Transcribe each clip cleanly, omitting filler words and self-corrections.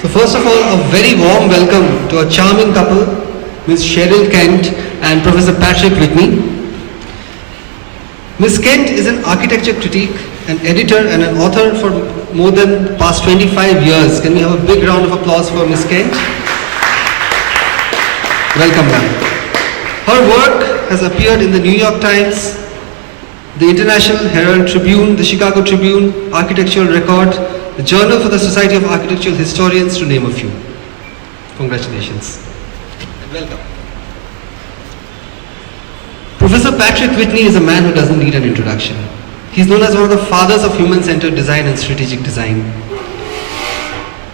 So first of all, a very warm welcome to a charming couple, Ms. Cheryl Kent and Professor Patrick Whitney. Ms. Kent is an architecture critic, an editor and an author for more than the past 25 years. Can we have a big round of applause for Ms. Kent? Welcome, ma'am. Her work has appeared in the New York Times, the International Herald Tribune, the Chicago Tribune, Architectural Record, the Journal for the Society of Architectural Historians, to name a few. Congratulations. And welcome. Professor Patrick Whitney is a man who doesn't need an introduction. He's known as one of the fathers of human-centered design and strategic design.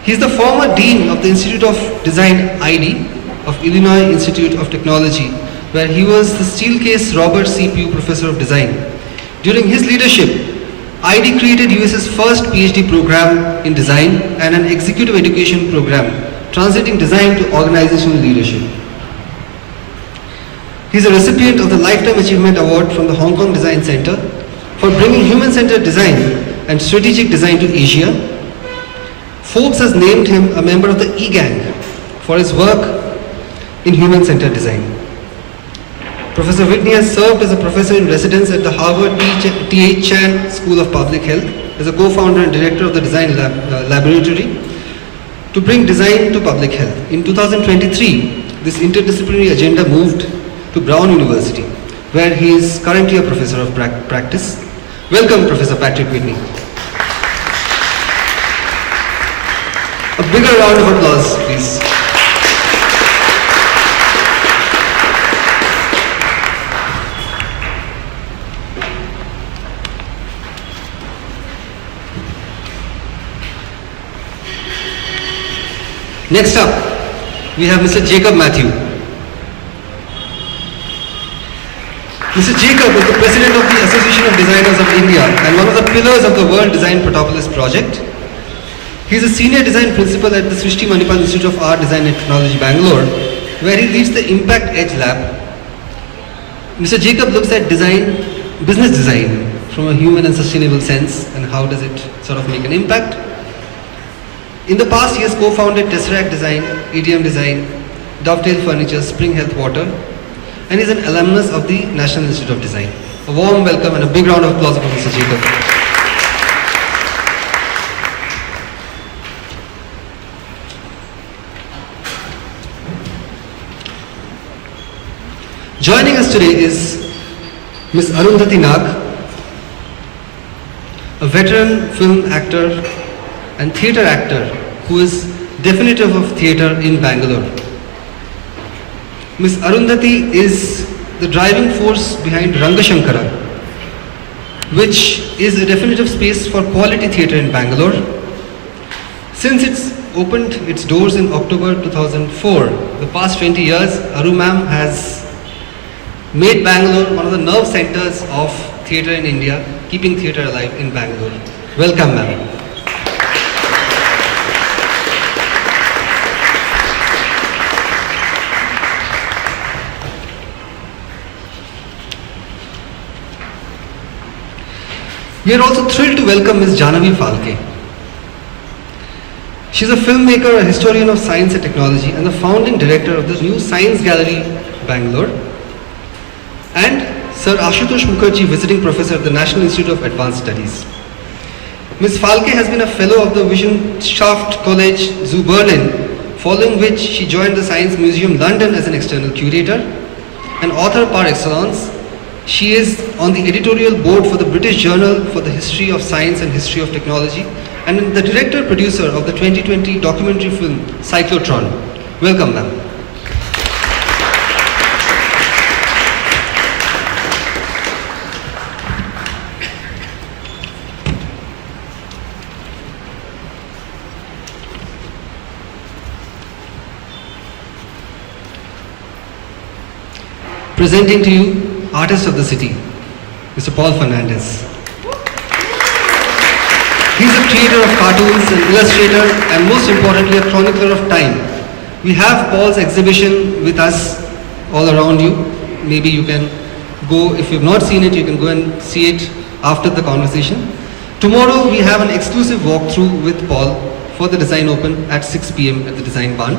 He's the former dean of the Institute of Design ID of Illinois Institute of Technology, where he was the Steelcase Robert C. Pugh Professor of Design. During his leadership, ID created US's first PhD program in design and an executive education program, translating design to organizational leadership. He is a recipient of the Lifetime Achievement Award from the Hong Kong Design Center for bringing human-centered design and strategic design to Asia. Forbes has named him a member of the E-Gang for his work in human-centered design. Professor Whitney has served as a professor in residence at the Harvard T.H. Chan School of Public Health as a co-founder and director of the Design Laboratory to bring design to public health. In 2023, this interdisciplinary agenda moved to Brown University, where he is currently a professor of practice. Welcome, Professor Patrick Whitney. A bigger round of applause, please. Next up, we have Mr. Jacob Matthew. Mr. Jacob is the president of the Association of Designers of India and one of the pillars of the World Design Protopolis project. He is a senior design principal at the Srishti Manipal Institute of Art, Design and Technology, Bangalore, where he leads the Impact Edge Lab. Mr. Jacob looks at design, business design, from a human and sustainable sense, and how does it sort of make an impact. In the past, he has co-founded Tesseract Design, EDM Design, Dovetail Furniture, Spring Health Water, and is an alumnus of the National Institute of Design. A warm welcome and a big round of applause for Mr. Jacob. Joining us today is Ms. Arundhati Nag, a veteran film actor and theatre actor who is definitive of theatre in Bangalore. Ms. Arundhati is the driving force behind Rangashankara, which is a definitive space for quality theatre in Bangalore. Since it's opened its doors in October 2004, the past 20 years, Aru ma'am has made Bangalore one of the nerve centers of theatre in India, keeping theatre alive in Bangalore. Welcome, ma'am. We are also thrilled to welcome Ms. Jahnavi Phalkey. She is a filmmaker, a historian of science and technology, and the founding director of the new Science Gallery, Bangalore, and Sir Ashutosh Mukherjee, visiting professor at the National Institute of Advanced Studies. Ms. Phalkey has been a fellow of the Wissenschaft College Zoo Berlin, following which she joined the Science Museum London as an external curator, an author par excellence. She is on the editorial board for the British Journal for the History of Science and History of Technology, and the director-producer of the 2020 documentary film Cyclotron. Welcome, ma'am. Presenting to you, artist of the city, Mr. Paul Fernandes. He's a creator of cartoons, an illustrator, and most importantly, a chronicler of time. We have Paul's exhibition with us all around you. Maybe you can go, if you've not seen it, you can go and see it after the conversation. Tomorrow we have an exclusive walkthrough with Paul for the Design Open at 6 p.m. at the Design Barn.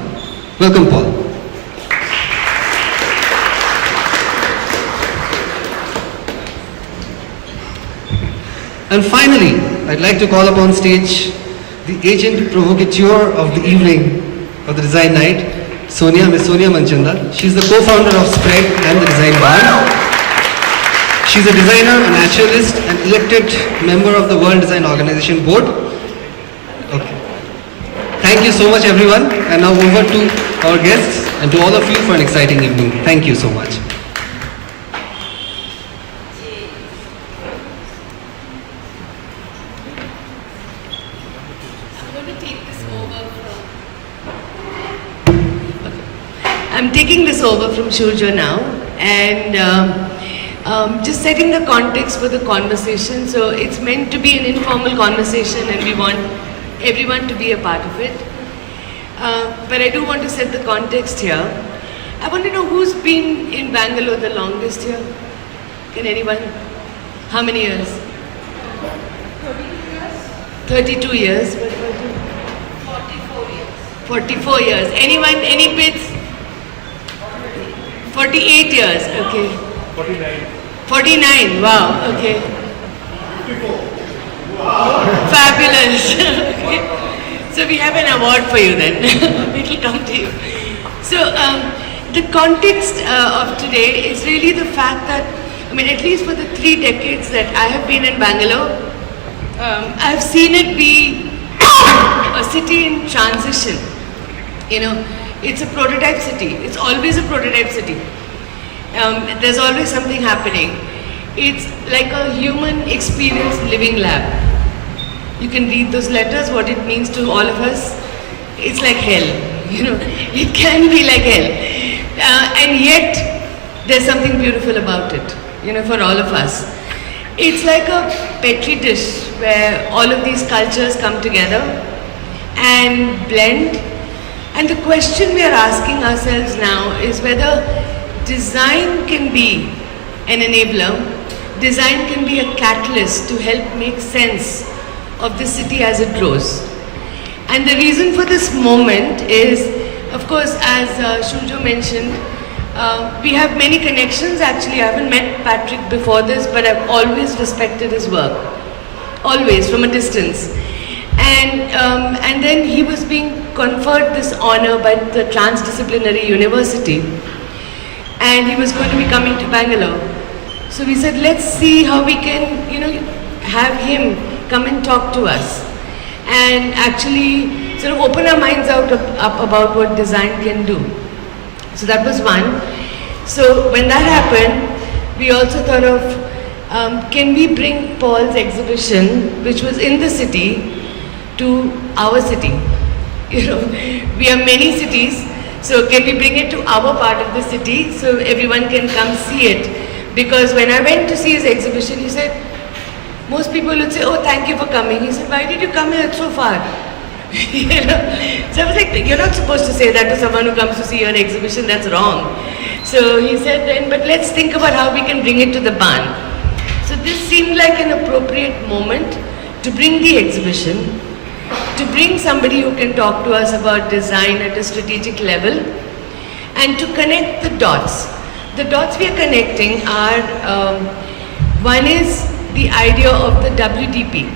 Welcome, Paul. And finally, I'd like to call upon stage the agent provocateur of the evening of the design night, Sonia, Miss Sonia Manchanda. She's the co-founder of Spread and the Design Barn. She's a designer, a naturalist, and elected member of the World Design Organization Board. Okay. Thank you so much, everyone. And now over to our guests and to all of you for an exciting evening. Thank you so much. I'm taking this over from Shurjo now, and just setting the context for the conversation. So it's meant to be an informal conversation, and we want everyone to be a part of it. But I do want to set the context here. I want to know who's been in Bangalore the longest here? Can anyone? How many years? 32 years. 44 years. 44 years. Anyone? Any bits? 48 years, okay. 49. 49, wow, okay. 54. Wow. Fabulous. Okay. So we have an award for you then. It will come to you. So the context of today is really the fact that, I mean, at least for the 3 decades that I have been in Bangalore, I've seen it be a city in transition. You know, it's a prototype city. It's always a prototype city. There's always something happening. It's like a human experience living lab. You can read those letters, what it means to all of us. It's like hell, you know. It can be like hell. And yet, there's something beautiful about it, you know, for all of us. It's like a petri dish where all of these cultures come together and blend. And the question we are asking ourselves now is whether design can be an enabler, design can be a catalyst to help make sense of the city as it grows. And the reason for this moment is, of course, as Shurjo mentioned, we have many connections. Actually, I haven't met Patrick before this, but I've always respected his work, always, from a distance. And then he was being conferred this honor by the Transdisciplinary University, and he was going to be coming to Bangalore. So we said, let's see how we can, you know, have him come and talk to us and actually sort of open our minds up about what design can do. So that was one. So when that happened, we also thought of, can we bring Paul's exhibition, which was in the city, to our city? You know, we have many cities, so can we bring it to our part of the city so everyone can come see it? Because when I went to see his exhibition, he said, most people would say, oh, thank you for coming. He said, why did you come here so far? You know? So I was like, you're not supposed to say that to someone who comes to see your exhibition, that's wrong. So he said then, but let's think about how we can bring it to the barn. So this seemed like an appropriate moment to bring the exhibition, to bring somebody who can talk to us about design at a strategic level, and to connect the dots. The dots we are connecting are, one is the idea of the WDP.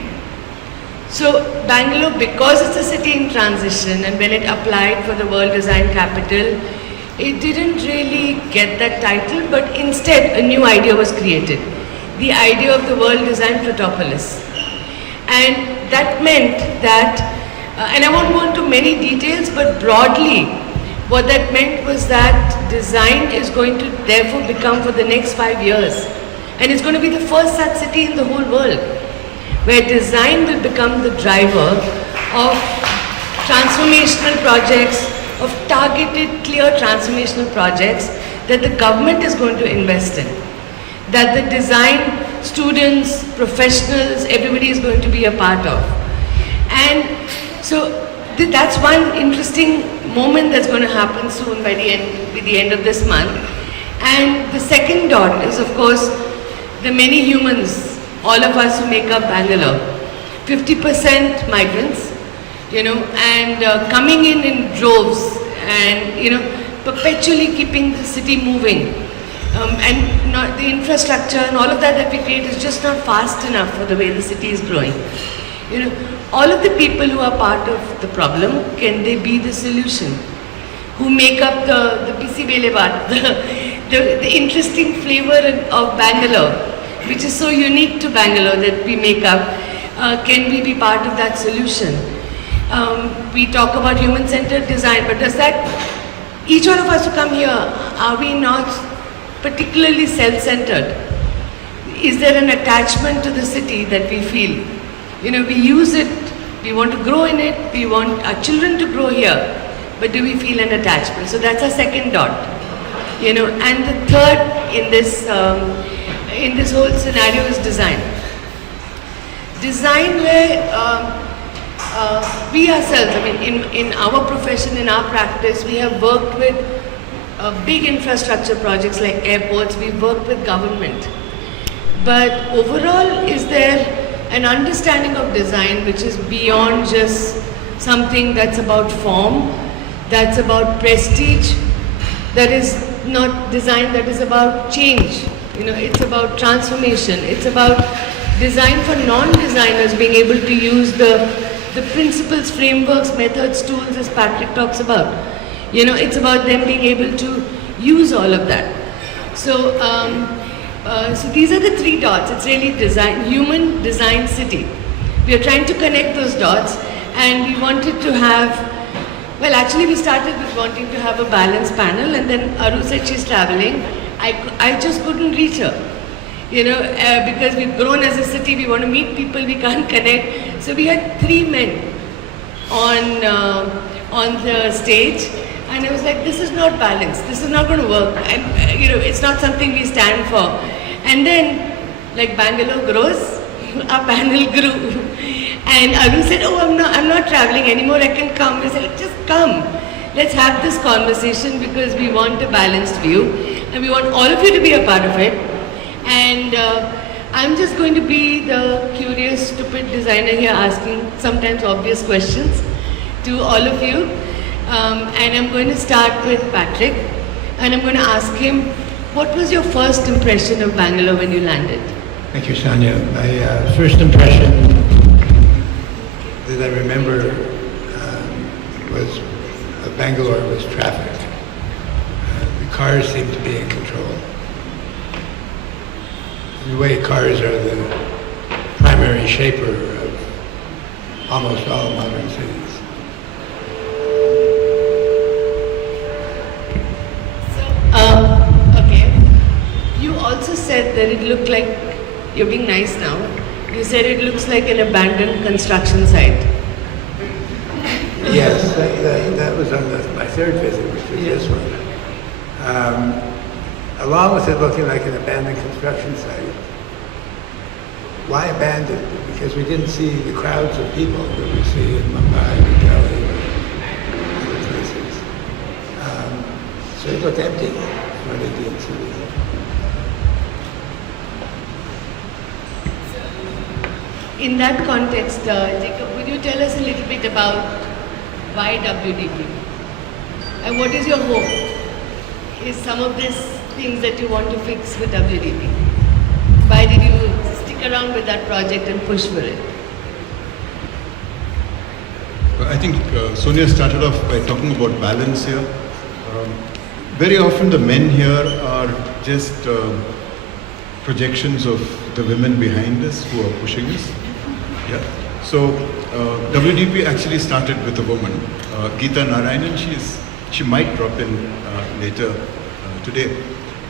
So Bangalore, because it's a city in transition, and when it applied for the World Design Capital, it didn't really get that title, but instead a new idea was created. The idea of the World Design Protopolis. And that meant that, and I won't go into many details, but broadly, what that meant was that design is going to therefore become for the next 5 years. And it's going to be the first such city in the whole world, where design will become the driver of transformational projects, of targeted, clear transformational projects that the government is going to invest in. That the design students, professionals, everybody is going to be a part of. And so that's one interesting moment that's going to happen soon by the end of this month. And the second dot is, of course, the many humans, all of us who make up Bangalore. 50% migrants, and coming in droves, and perpetually keeping the city moving. And not the infrastructure and all of that we create is just not fast enough for the way the city is growing. All of the people who are part of the problem, can they be the solution? Who make up the pisi bele baat, the interesting flavor of Bangalore, which is so unique to Bangalore that we make up. Can we be part of that solution? We talk about human-centered design, but does that, each one of us who come here, are we not particularly self-centered? Is there an attachment to the city that we feel? We use it, we want to grow in it, we want our children to grow here, but do we feel an attachment? So that's our second dot. And the third in this whole scenario is design. Design where we ourselves, in our profession, in our practice, we have worked with big infrastructure projects like airports, we've worked with government. But overall, is there an understanding of design which is beyond just something that's about form, that's about prestige, that is not design that is about change? It's about transformation. It's about design for non-designers being able to use the principles, frameworks, methods, tools, as Patrick talks about. It's about them being able to use all of that. So, so these are the three dots. It's really design, human, design, city. We are trying to connect those dots, and we wanted to have, well, actually we started with wanting to have a balanced panel, and then Aru said she's traveling. I just couldn't reach her. Because we've grown as a city, we want to meet people, we can't connect. So we had 3 men on the stage, and I was like, this is not balanced, this is not going to work, and it's not something we stand for. And then, like Bangalore grows, our panel grew, and Arun said, oh, I'm not traveling anymore, I can come. I said, just come, let's have this conversation, because we want a balanced view, and we want all of you to be a part of it. And I'm just going to be the curious, stupid designer here, asking sometimes obvious questions to all of you. And I'm going to start with Patrick, and I'm going to ask him, what was your first impression of Bangalore when you landed? Thank you, Sonia. My first impression that I remember was Bangalore was traffic. The cars seemed to be in control. In a way, cars are the primary shaper of almost all modern cities. Okay. You also said that it looked like, you're being nice now, you said it looks like an abandoned construction site. Yes, that was on my third visit, which was this one. Along with it looking like an abandoned construction site. Why abandoned? Because we didn't see the crowds of people that we see in Mumbai or Delhi or other places. So it looked empty for an Indian city. In that context, Jacob, would you tell us a little bit about why WDP? And what is your hope? Is some of these things that you want to fix with WDP? Why did you stick around with that project and push for it? I think Sonia started off by talking about balance here. Very often the men here are just projections of the women behind us who are pushing us. Yeah. So WDP actually started with a woman, Geeta Narayanan. She might drop in later today,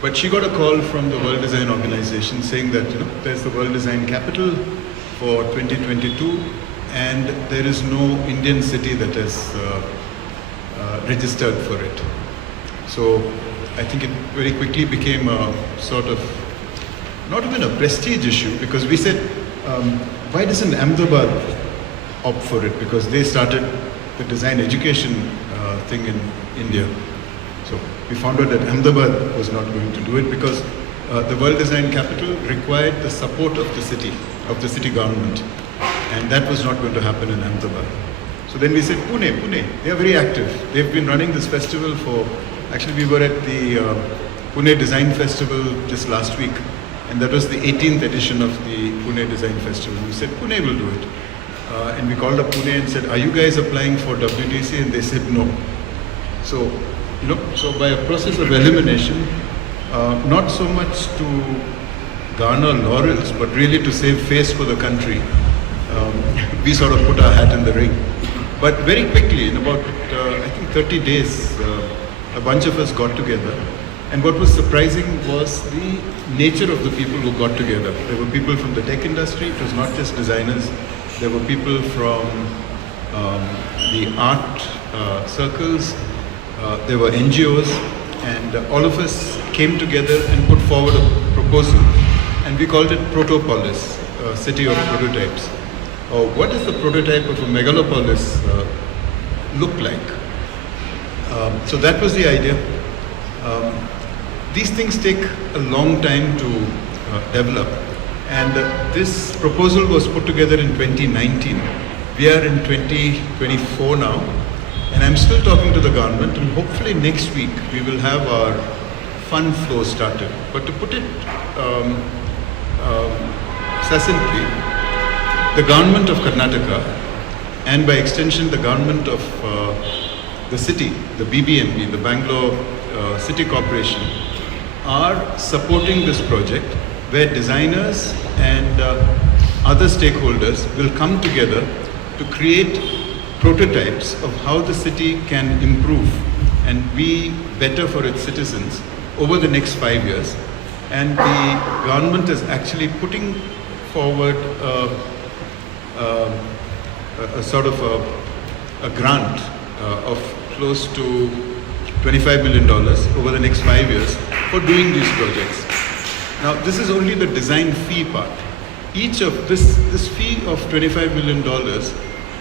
but she got a call from the World Design Organization saying that there's the World Design Capital for 2022, and there is no Indian city that is registered for it. So I think it very quickly became a sort of not even a prestige issue, because we said, why doesn't Ahmedabad opt for it? Because they started the design education thing in India. So we found out that Ahmedabad was not going to do it because the World Design Capital required the support of the city government, and that was not going to happen in Ahmedabad. So then we said, Pune, they are very active. They've been running this festival for, actually we were at the Pune Design Festival just last week, and that was the 18th edition of the Pune Design Festival. We said, Pune will do it. And we called up Pune and said, are you guys applying for WTC? And they said no. So, so by a process of elimination, not so much to garner laurels, but really to save face for the country, we sort of put our hat in the ring. But very quickly, in about, I think 30 days, a bunch of us got together. And what was surprising was the nature of the people who got together. There were people from the tech industry, it was not just designers. There were people from the art circles, there were NGOs, and all of us came together and put forward a proposal. And we called it Protopolis, City of Prototypes. What does the prototype of a megalopolis look like? So that was the idea. These things take a long time to develop. And this proposal was put together in 2019. We are in 2024 now. And I'm still talking to the government, and hopefully next week we will have our fund flow started. But to put it succinctly, the government of Karnataka, and by extension the government of the city, the BBMP, the Bangalore City Corporation, are supporting this project where designers and other stakeholders will come together to create prototypes of how the city can improve and be better for its citizens over the next 5 years. And the government is actually putting forward a sort of a grant of close to $25 million over the next 5 years for doing these projects. Now, this is only the design fee part. Each of this fee of $25 million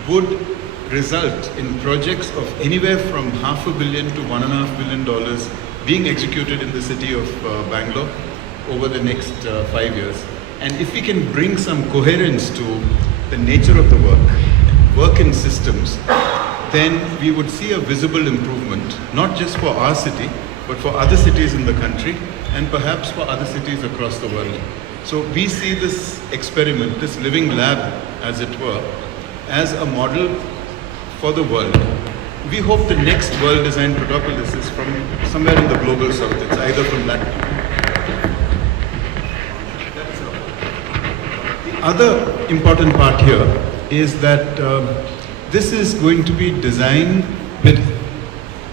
would result in projects of anywhere from $500 million to $1.5 billion being executed in the city of Bangalore over the next 5 years. And if we can bring some coherence to the nature of the work in systems, then we would see a visible improvement, not just for our city, but for other cities in the country and perhaps for other cities across the world. So we see this experiment, this living lab, as it were, as a model for the world. We hope the next World Design Protopolis is from somewhere in the global south. It's either from Latin. The other important part here is that this is going to be designed with,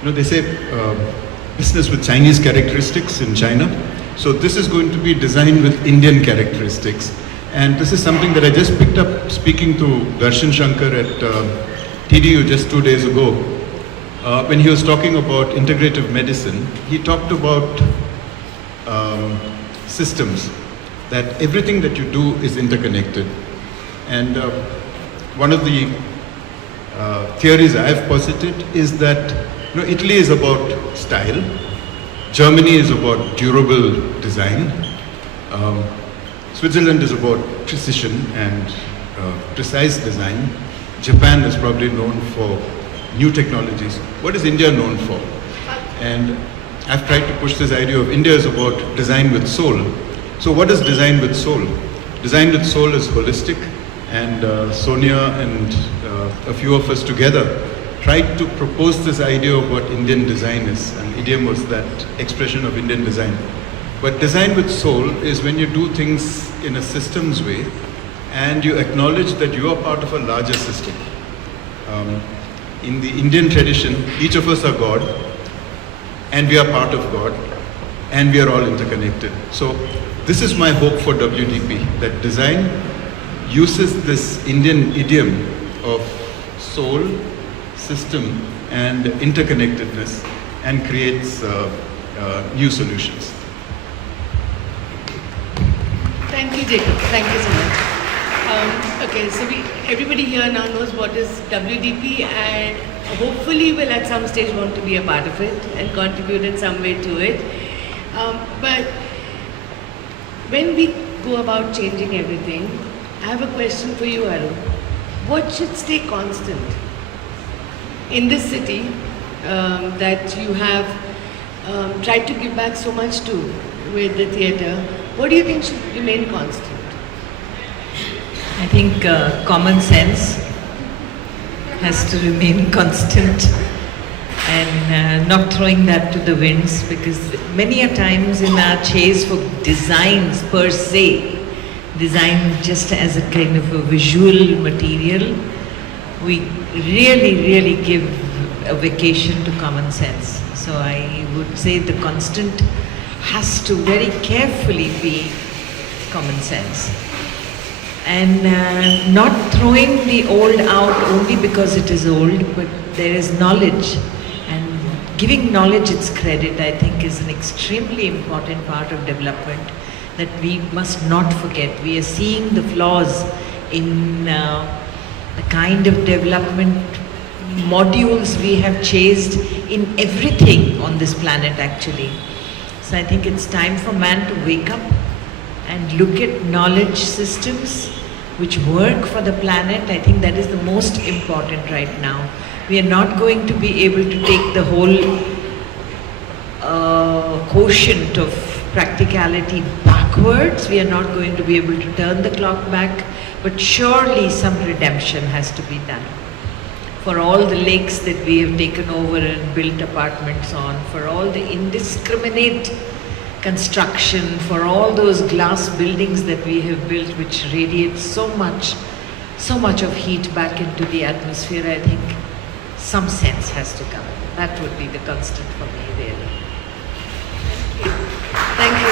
they say business with Chinese characteristics in China. So this is going to be designed with Indian characteristics. And this is something that I just picked up speaking to Darshan Shankar at TDU just 2 days ago. When he was talking about integrative medicine, he talked about systems, that everything that you do is interconnected. And one of the theories I've posited is that Italy is about style, Germany is about durable design, Switzerland is about precision and precise design, Japan is probably known for new technologies. What is India known for? And I've tried to push this idea of India is about design with soul. So what is design with soul? Design with soul is holistic, and Sonia and a few of us together tried to propose this idea of what Indian design is. And idiom was that expression of Indian design. But design with soul is when you do things in a systems way and you acknowledge that you are part of a larger system. In the Indian tradition, each of us are God, and we are part of God, and we are all interconnected. So this is my hope for WDP, that design uses this Indian idiom of soul, system, and interconnectedness and creates new solutions. Thank you, Jacob. Thank you so much. Okay, so everybody here now knows what is WDP, and hopefully will at some stage want to be a part of it and contribute in some way to it. But when we go about changing everything, I have a question for you, Arun. What should stay constant in this city that you have tried to give back so much to with the theatre, what do you think should remain constant? I think common sense has to remain constant, and not throwing that to the winds, because many a times in our chase for designs per se, design just as a kind of a visual material, we really give a vacation to common sense. So I would say the constant has to very carefully be common sense. And not throwing the old out only because it is old, but there is knowledge. And giving knowledge its credit, I think, is an extremely important part of development that we must not forget. We are seeing the flaws in the kind of development modules we have chased in everything on this planet, actually. So I think it's time for man to wake up and look at knowledge systems which work for the planet. I think that is the most important right now. We are not going to be able to take the whole quotient of practicality backwards. We are not going to be able to turn the clock back, but surely some redemption has to be done. For all the lakes that we have taken over and built apartments on, for all the indiscriminate construction, for all those glass buildings that we have built which radiate so much of heat back into the atmosphere, I think some sense has to come. That would be the constant for me, really. Thank you.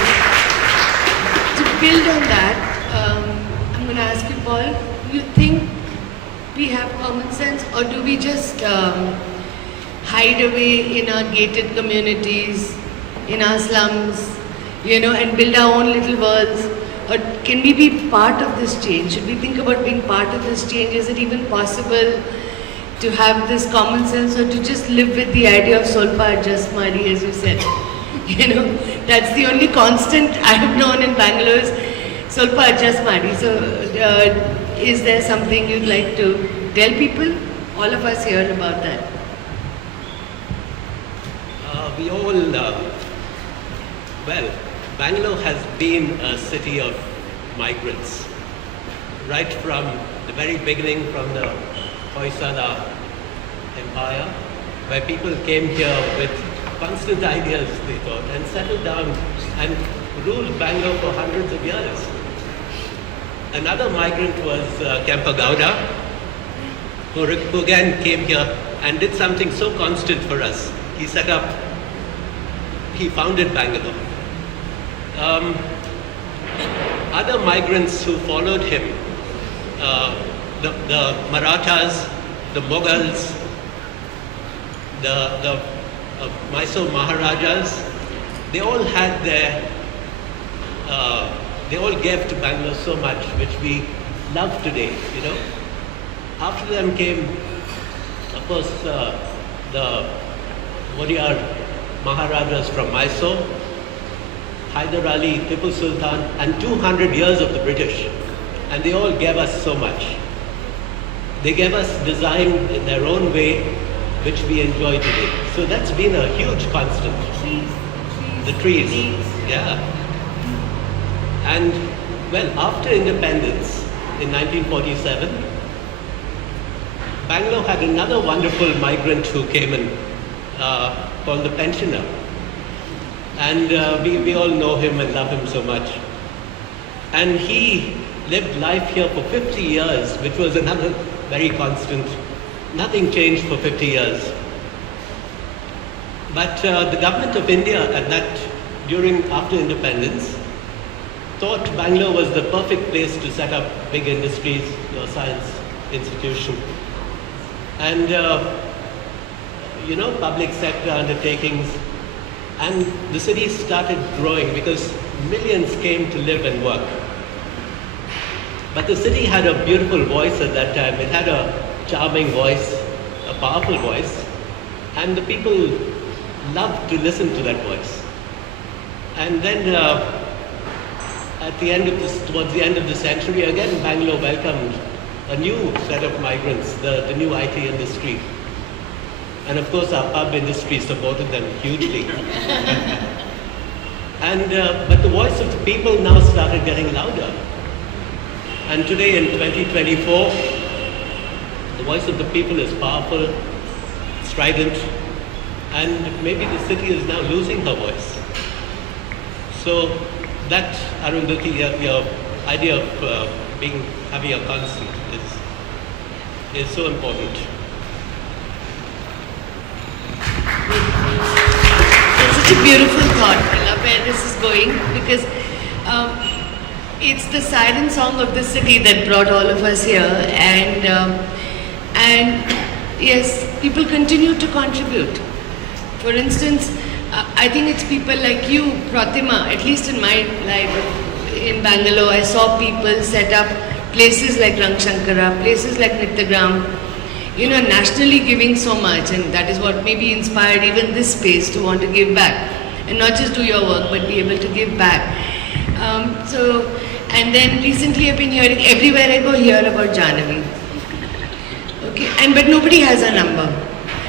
To build on that, I'm going to ask you, Paul, do you think we have common sense, or do we just hide away in our gated communities, in our slums, and build our own little worlds? Or can we be part of this change? Should we think about being part of this change? Is it even possible to have this common sense, or to just live with the idea of Solpa Jasmari, as you said? That's the only constant I have known in Bangalore is Solpa Jasmari. So is there something you'd like to tell people? All of us here about that. We all, Bangalore has been a city of migrants. Right from the very beginning, from the Hoysala Empire, where people came here with constant ideas, they thought, and settled down and ruled Bangalore for hundreds of years. Another migrant was Kempagowda, who again came here and did something so constant for us. He founded Bangalore. Other migrants who followed him, the Marathas, the Mughals, the Mysore Maharajas, they all had they all gave to Bangalore so much, which we love today, After them came, of course, the Wadiyar Maharajas from Mysore, Hyder Ali, Tipu Sultan, and 200 years of the British. And they all gave us so much. They gave us design in their own way, which we enjoy today. So that's been a huge constant. The trees. Yeah. And, after independence in 1947, Bangalore had another wonderful migrant who came in, called the pensioner. And we all know him and love him so much. And he lived life here for 50 years, which was another very constant. Nothing changed for 50 years. But the government of India after independence, thought Bangalore was the perfect place to set up big industries, science institution. And, public sector undertakings. And the city started growing because millions came to live and work. But the city had a beautiful voice at that time. It had a charming voice, a powerful voice, and the people loved to listen to that voice. And then towards the end of the century, again, Bangalore welcomed a new set of migrants, the new IT industry. And of course, our pub industry supported them hugely. But the voice of the people now started getting louder. And today in 2024, the voice of the people is powerful, strident, and maybe the city is now losing her voice. So that, Arundhati, your idea of having a constant is so important. Such a beautiful thought. I love where this is going because it's the siren song of the city that brought all of us here, and yes, people continue to contribute. For instance, I think it's people like you, Pratima, at least in my life in Bangalore, I saw people set up places like Rang Shankara, places like Nityagram, nationally giving so much, and that is what maybe inspired even this space to want to give back. And not just do your work, but be able to give back. And then recently I've been hearing, everywhere I go, hear about Jahnavi. Okay, but nobody has her number.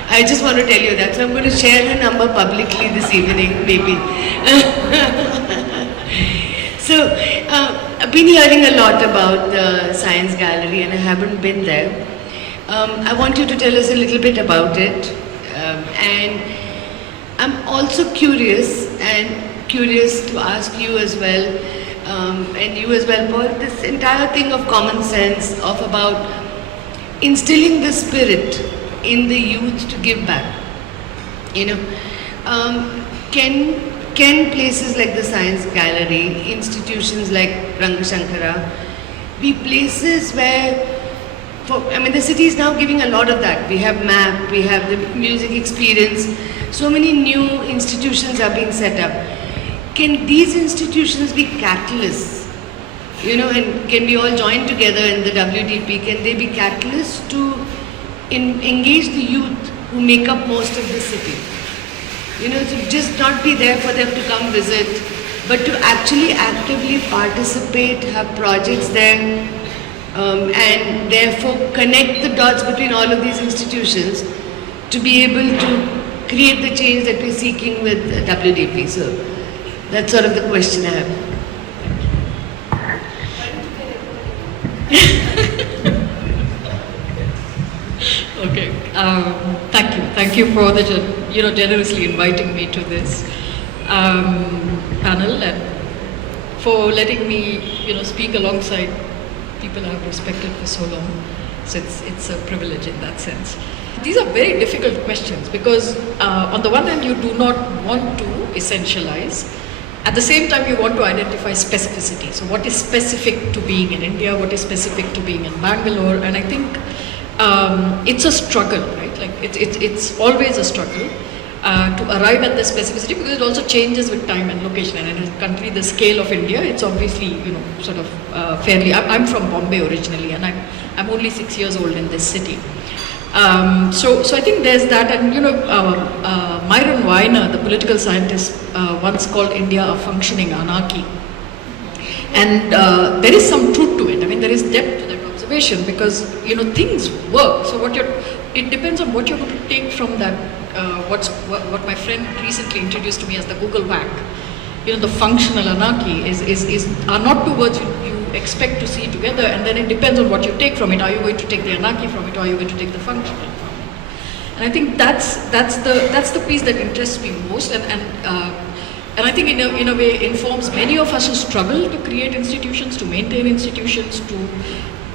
I just want to tell you that, so I'm going to share her number publicly this evening, maybe. So, I've been hearing a lot about the Science Gallery and I haven't been there. I want you to tell us a little bit about it. And I'm also curious to ask you as well, and you as well, Paul, this entire thing of common sense, of about instilling the spirit in the youth to give back. Can places like the Science Gallery, institutions like Rang Shankara, be places where, the city is now giving a lot of that. We have MAP, we have the music experience, so many new institutions are being set up. Can these institutions be catalysts? And can we all join together in the WDP? Can they be catalysts to engage the youth who make up most of the city? To just not be there for them to come visit, but to actually actively participate, have projects there, and therefore connect the dots between all of these institutions to be able to create the change that we're seeking with WDP. So that's sort of the question I have. Okay, thank you for generously inviting me to this panel and for letting me speak alongside people I have respected for so long. So it's a privilege in that sense. These are very difficult questions because on the one hand you do not want to essentialize. At the same time you want to identify specificity. So what is specific to being in India, what is specific to being in Bangalore, and I think it's a struggle, right? Like it's always a struggle to arrive at the specificity because it also changes with time and location. And in a country the scale of India, it's obviously sort of fairly. I'm from Bombay originally, and I'm only 6 years old in this city. So I think there's that, and Myron Weiner, the political scientist, once called India a functioning anarchy, and there is some truth to it. I mean, there is depth to that observation because things work. So it depends on what you're going to take from that. What my friend recently introduced to me as the Google whack. The functional anarchy are not two words you expect to see together, and then it depends on what you take from it. Are you going to take the anarchy from it, or are you going to take the functional from it? And I think that's the piece that interests me most, and I think in a way informs many of us who struggle to create institutions, to maintain institutions, to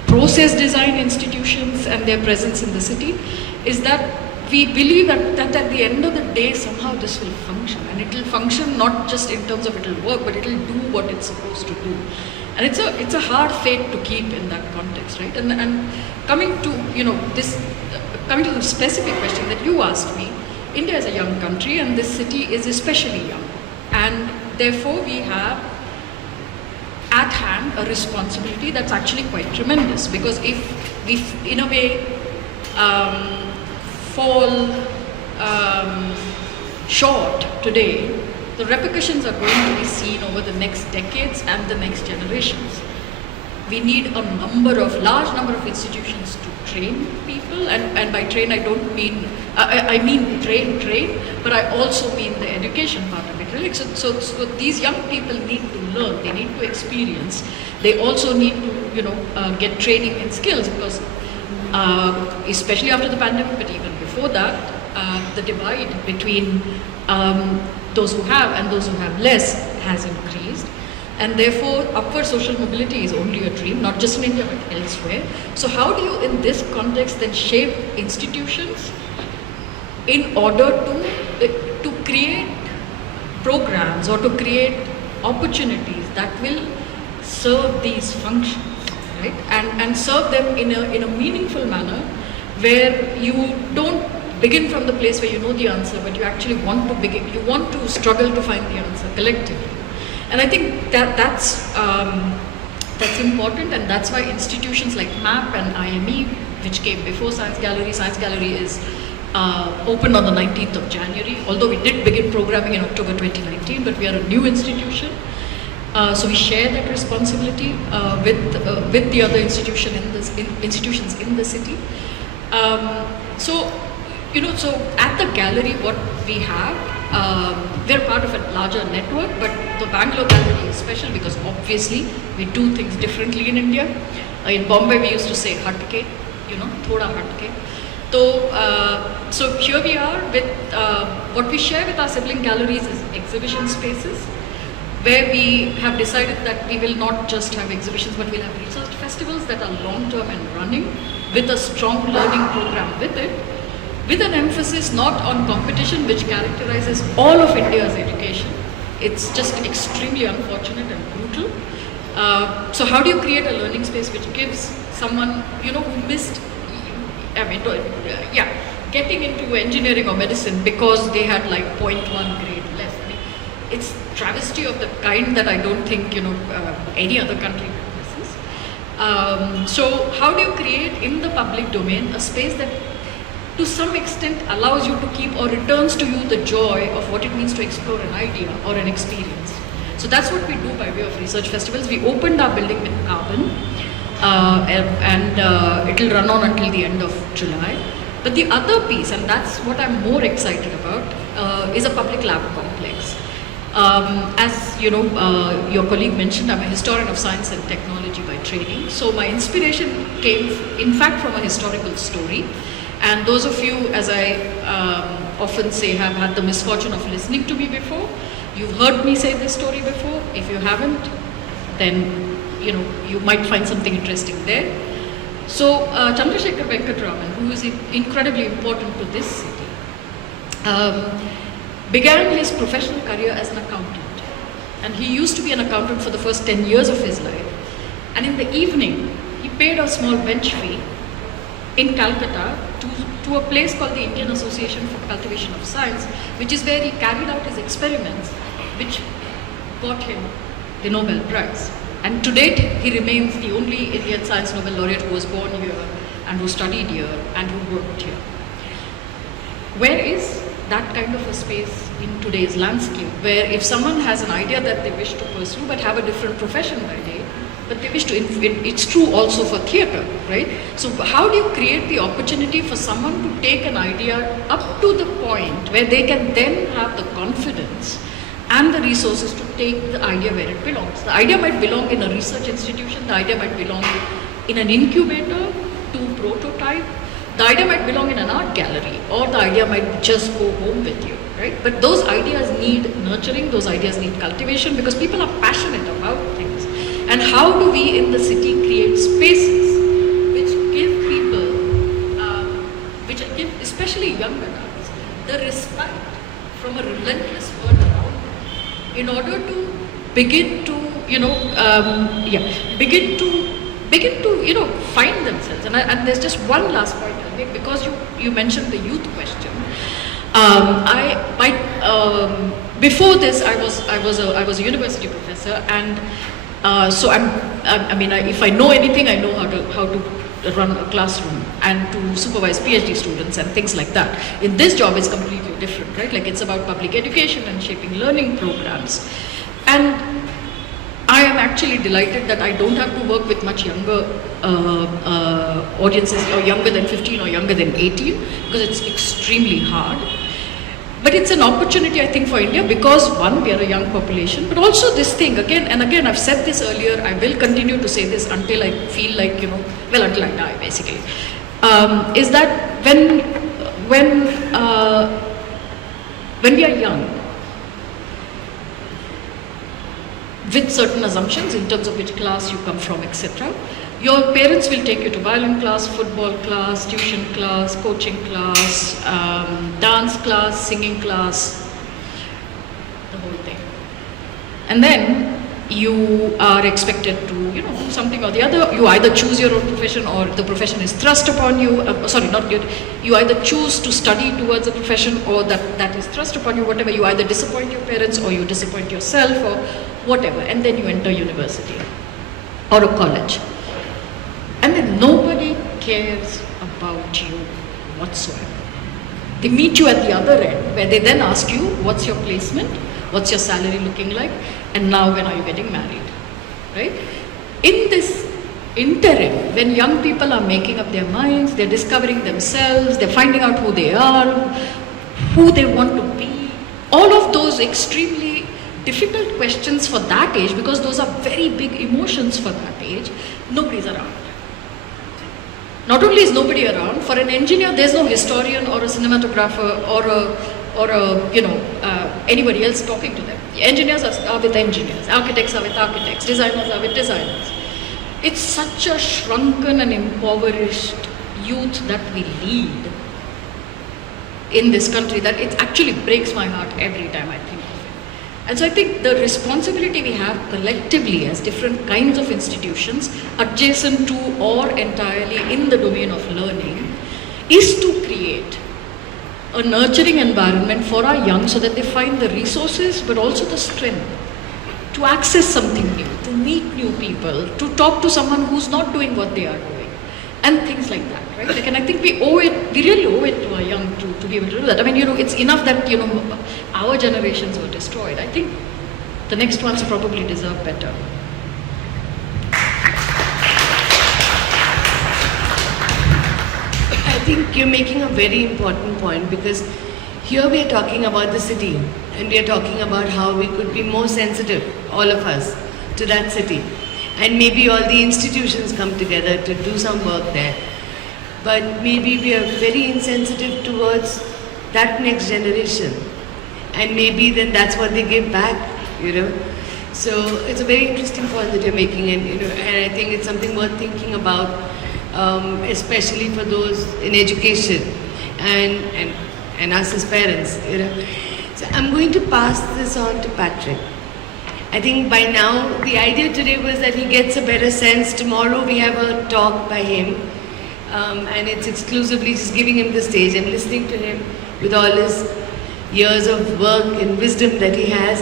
process design institutions and their presence in the city, is that we believe that at the end of the day somehow this will function, and it will function not just in terms of it will work, but it will do what it's supposed to do. And it's a hard fate to keep in that context, right? And coming to coming to the specific question that you asked me, India is a young country and this city is especially young, and therefore we have at hand a responsibility that's actually quite tremendous, because if we in a way fall short today, the repercussions are going to be seen over the next decades and the next generations. We need a large number of institutions to train people, and by train I don't mean, I mean train, but I also mean the education part of it, really. So these young people need to learn, they need to experience, they also need to, get training in skills, because especially after the pandemic, but even before that, the divide between those who have and those who have less has increased. And therefore, upward social mobility is only a dream, not just in India, but elsewhere. So how do you, in this context, then shape institutions in order to create programs or to create opportunities that will serve these functions, right? And serve them in a meaningful manner, where you don't begin from the place where you know the answer, but you actually want to begin, you want to struggle to find the answer collectively. And I think that's important, and that's why institutions like MAP and IME, which came before Science Gallery is opened on the 19th of January, although we did begin programming in October 2019, but we are a new institution. So we share that responsibility with the other institutions in the city. So at the gallery, what we have, we're part of a larger network, but the Bangalore Gallery is special because obviously we do things differently in India. In Bombay, we used to say hatke, thoda hatke. So here we are with what we share with our sibling galleries is exhibition spaces, where we have decided that we will not just have exhibitions, but we'll have research festivals that are long-term and running, with a strong learning program with it, with an emphasis not on competition, which characterizes all of India's education. It's just extremely unfortunate and brutal. So how do you create a learning space which gives someone, who missed, getting into engineering or medicine because they had like 0.1 grade left. It's travesty of the kind that I don't think, any other country practices. So how do you create in the public domain a space that to some extent allows you to keep or returns to you the joy of what it means to explore an idea or an experience? So that's what we do by way of research festivals. We opened our building with carbon, and it will run on until the end of July. But the other piece, and that's what I'm more excited about, is a public lab complex. As your colleague mentioned, I'm a historian of science and technology by training. So my inspiration came, in fact, from a historical story. And those of you, as I often say, have had the misfortune of listening to me before, you've heard me say this story before. If you haven't, then you might find something interesting there. So Chandrasekhar Venkatraman, who is incredibly important to this city, began his professional career as an accountant. And he used to be an accountant for the first 10 years of his life. And in the evening, he paid a small bench fee in Calcutta to a place called the Indian Association for Cultivation of Science, which is where he carried out his experiments, which got him the Nobel Prize. And to date, he remains the only Indian Science Nobel laureate who was born here and who studied here and who worked here. Where is that kind of a space in today's landscape, where if someone has an idea that they wish to pursue but have a different profession by day, but they wish to, it's true also for theatre, right? So how do you create the opportunity for someone to take an idea up to the point where they can then have the confidence and the resources to take the idea where it belongs? The idea might belong in a research institution, the idea might belong in an incubator to prototype, the idea might belong in an art gallery, or the idea might just go home with you, right? But those ideas need nurturing, those ideas need cultivation, because people are passionate about things. And how do we in the city create spaces which give people, which give especially young adults, the respite from a relentless world around them, in order to begin to, begin to find themselves. And there's just one last point I'll make, because you mentioned the youth question. Before this, I was a university professor, and so if I know anything, I know how to run a classroom and to supervise PhD students and things like that. In this job, it's completely different, right? Like, it's about public education and shaping learning programs. And I am actually delighted that I don't have to work with much younger audiences, or younger than 15 or younger than 18, because it's extremely hard. But it's an opportunity, I think, for India, because one, we are a young population, but also this thing, again and again, I've said this earlier, I will continue to say this until I feel like, well, until I die, basically, is that when we are young, with certain assumptions in terms of which class you come from, etc., your parents will take you to violin class, football class, tuition class, coaching class, dance class, singing class, the whole thing. And then you are expected to, do something or the other. You either choose your own profession, or the profession is thrust upon you. You either choose to study towards a profession, or that is thrust upon you, whatever. You either disappoint your parents, or you disappoint yourself, or whatever. And then you enter university or a college. And then nobody cares about you whatsoever. They meet you at the other end, where they then ask you, what's your placement? What's your salary looking like? And now when are you getting married? Right? In this interim, when young people are making up their minds, they're discovering themselves, they're finding out who they are, who they want to be, all of those extremely difficult questions for that age, because those are very big emotions for that age, nobody's around. Not only is nobody around, for an engineer, there's no historian or a cinematographer or anybody else talking to them. Engineers are with engineers, architects are with architects, designers are with designers. It's such a shrunken and impoverished youth that we lead in this country that it actually breaks my heart every time I think of it. And so I think the responsibility we have collectively as different kinds of institutions, adjacent to or entirely in the domain of learning, is to create a nurturing environment for our young, so that they find the resources but also the strength to access something new, to meet new people, to talk to someone who's not doing what they are doing, and things like that, right? And I think we really owe it to our young to be able to do that. I mean, it's enough that, our generations were destroyed. I think the next ones probably deserve better. I think you're making a very important point, because here we are talking about the city, and we are talking about how we could be more sensitive, all of us, to that city. And maybe all the institutions come together to do some work there. But maybe we are very insensitive towards that next generation. And maybe then that's what they give back, So it's a very interesting point that you're making, and I think it's something worth thinking about, especially for those in education and us as parents, So I'm going to pass this on to Patrick. I think by now, the idea today was that he gets a better sense. Tomorrow we have a talk by him, and it's exclusively just giving him the stage and listening to him with all his years of work and wisdom that he has.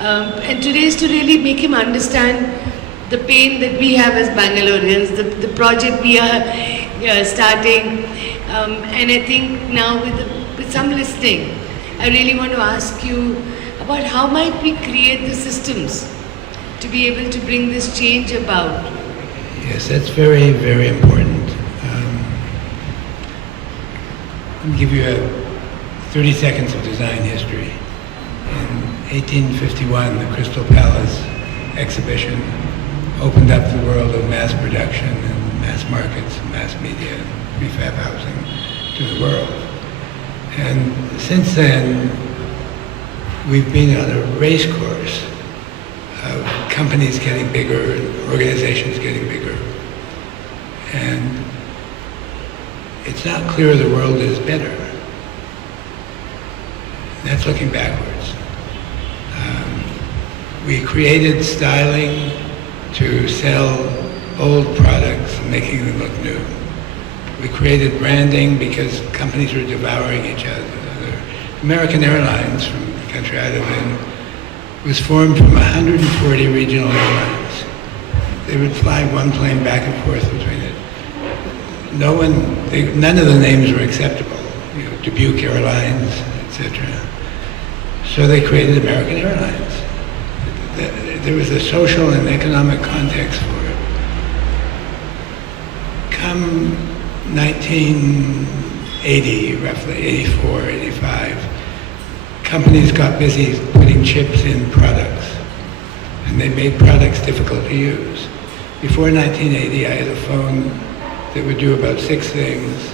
And today is to really make him understand the pain that we have as Bangaloreans, the project we are starting. And I think now with some listening, I really want to ask you about how might we create the systems to be able to bring this change about. Yes, that's very, very important. I'll give you 30 seconds of design history. In 1851, the Crystal Palace exhibition opened up the world of mass production and mass markets and mass media and prefab housing to the world. And since then, we've been on a race course of companies getting bigger and organizations getting bigger. And it's not clear the world is better. That's looking backwards. We created styling to sell old products and making them look new. We created branding because companies were devouring each other. American Airlines, from the country I live in, was formed from 140 regional airlines. They would fly one plane back and forth between it. None of the names were acceptable. Dubuque Airlines, etc. So they created American Airlines. there was a social and economic context for it. Come 1980, roughly 84, 85, companies got busy putting chips in products, and they made products difficult to use. Before 1980, I had a phone that would do about 6 things.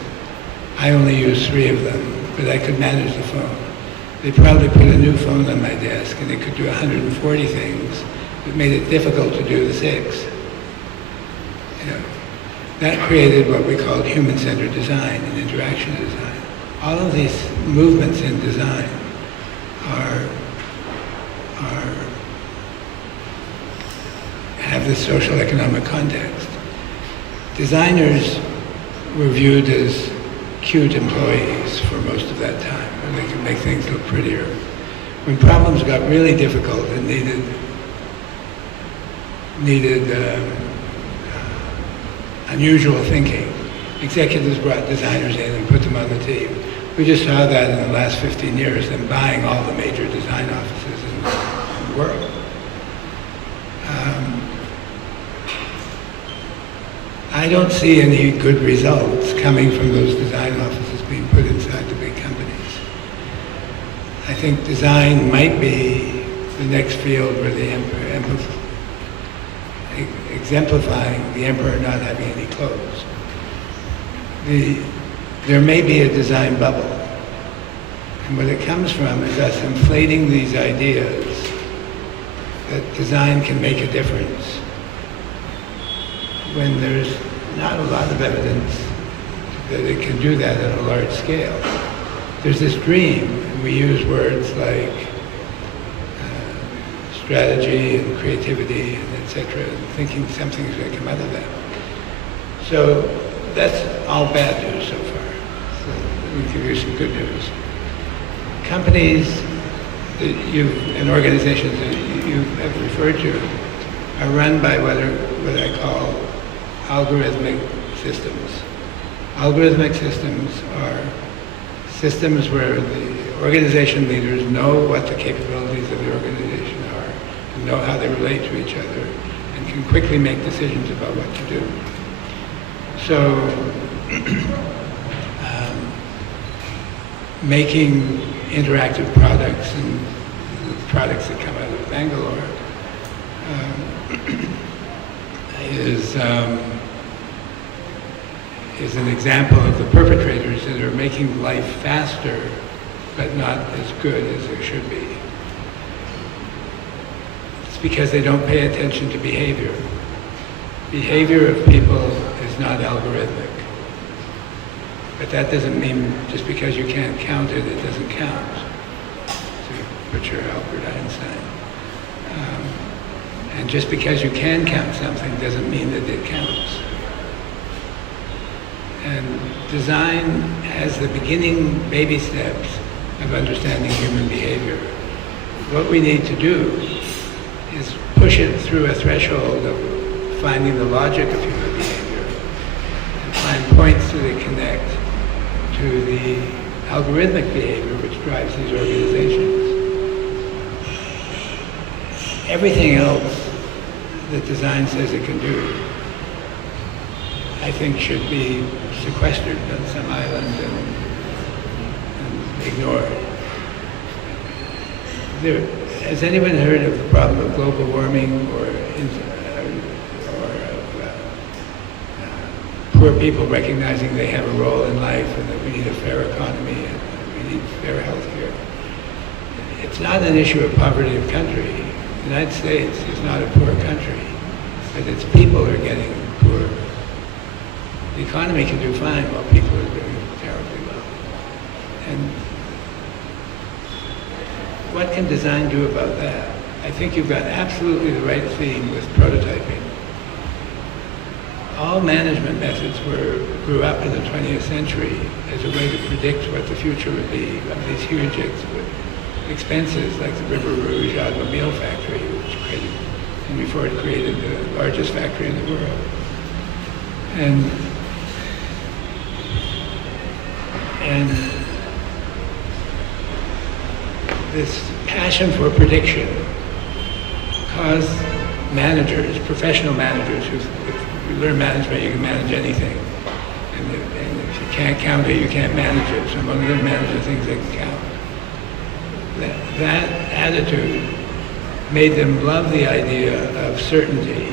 I only used 3 of them, but I could manage the phone. They probably put a new phone on my desk, and it could do 140 things, but made it difficult to do the 6. You know, that created what we called human-centered design and interaction design. All of these movements in design have this social economic context. Designers were viewed as cute employees for most of that time, and they could make things look prettier. When problems got really difficult and needed unusual thinking, executives brought designers in and put them on the team. We just saw that in the last 15 years, them buying all the major design offices in the world. I don't see any good results coming from those design offices being put inside the big companies. I think design might be the next field where the exemplifying the emperor not having any clothes. There may be a design bubble, and what it comes from is us inflating these ideas that design can make a difference when there's not a lot of evidence that it can do that at a large scale. There's this dream, and we use words like strategy and creativity and etc., and thinking something's going to come out of that. So that's all bad news so far. So let me give you some good news. Companies and organizations that you have referred to are run by what I call algorithmic systems. Algorithmic systems are systems where the organization leaders know what the capabilities of the organization are, and know how they relate to each other, and can quickly make decisions about what to do. So, making interactive products and the products that come out of Bangalore is an example of the perpetrators that are making life faster, but not as good as it should be. It's because they don't pay attention to behavior. Behavior of people is not algorithmic. But that doesn't mean just because you can't count it, it doesn't count. To butcher Albert Einstein. And just because you can count something doesn't mean that it counts. And design has the beginning baby steps of understanding human behavior. What we need to do is push it through a threshold of finding the logic of human behavior and find points that connect to the algorithmic behavior which drives these organizations. Everything else that design says it can do, I think should be sequestered on some island and ignored. Has anyone heard of the problem of global warming or poor people recognizing they have a role in life and that we need a fair economy and we need fair health care? It's not an issue of poverty of country. The United States is not a poor country, but its people are getting poor. The economy can do fine while people are doing terribly well. And what can design do about that? I think you've got absolutely the right theme with prototyping. All management methods grew up in the 20th century as a way to predict what the future would be of these huge expenses like the River Rouge automobile factory, which created, Henry Ford created the largest factory in the world. And this passion for prediction cause managers, professional managers, if you learn management, you can manage anything. And if you can't count it, you can't manage it. So among them manage the things they can count. That attitude made them love the idea of certainty.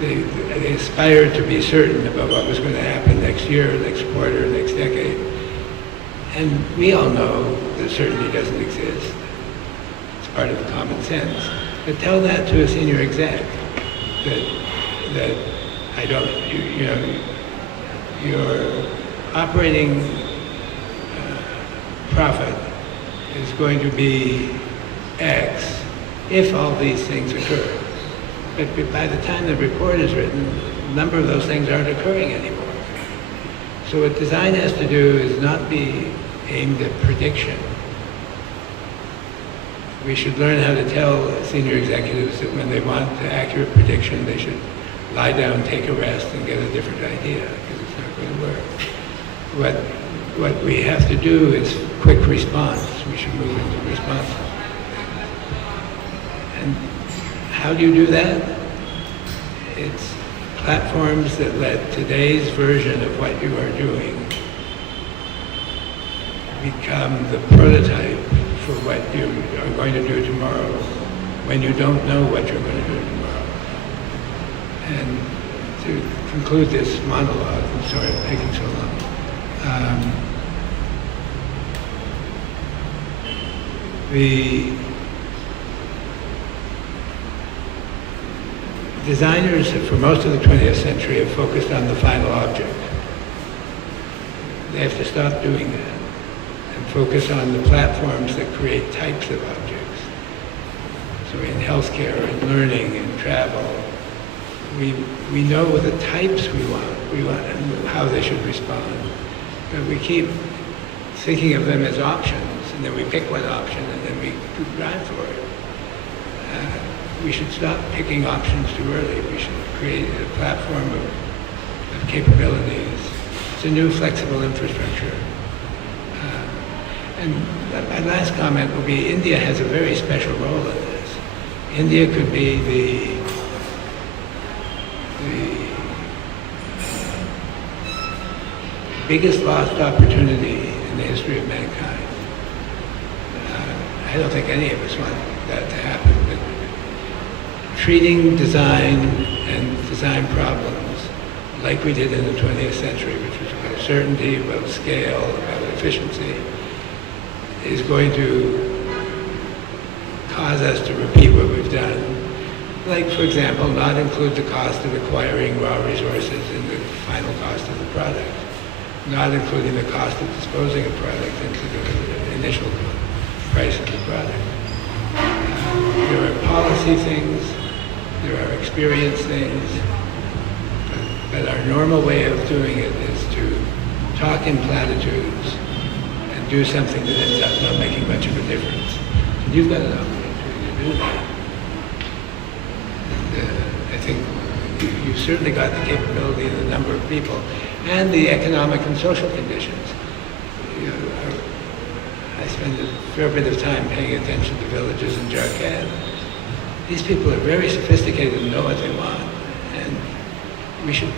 They aspired to be certain about what was going to happen next year, next quarter, next decade. And we all know that certainty doesn't exist. It's part of common sense. But tell that to a senior exec, that I don't, you know, your operating profit is going to be X if all these things occur. But by the time the report is written, a number of those things aren't occurring anymore. So what design has to do is not be aimed at prediction. We should learn how to tell senior executives that when they want accurate prediction, they should lie down, take a rest, and get a different idea, because it's not going to work. What we have to do is quick response. We should move into response. And how do you do that? It's platforms that let today's version of what you are doing become the prototype for what you are going to do tomorrow when you don't know what you're going to do tomorrow. And to conclude this monologue, I'm sorry I'm taking so long. The designers for most of the 20th century have focused on the final object. They have to stop doing that and focus on the platforms that create types of objects. So in healthcare and learning and travel, we know the types we want and how they should respond. But we keep thinking of them as options, and then we pick one option and then we drive for it. We should stop picking options too early. We should create a platform of capabilities. It's a new flexible infrastructure. And my last comment will be India has a very special role in this. India could be the biggest lost opportunity in the history of mankind. I don't think any of us want that to happen, but treating design and design problems like we did in the 20th century, which was about certainty, about scale, about efficiency, is going to cause us to repeat what we've done. Like, for example, not include the cost of acquiring raw resources in the final cost of the product, not including the cost of disposing a product into the initial price of the product. There are policy things, there are experience things, but our normal way of doing it is to talk in platitudes and do something that ends up not making much of a difference. And you've got an opportunity to do that. And, I think you've certainly got the capability and the number of people and the economic and social conditions. I spend a fair bit of time paying attention to villages in Jharkhand. These people are very sophisticated and know what they want, and we should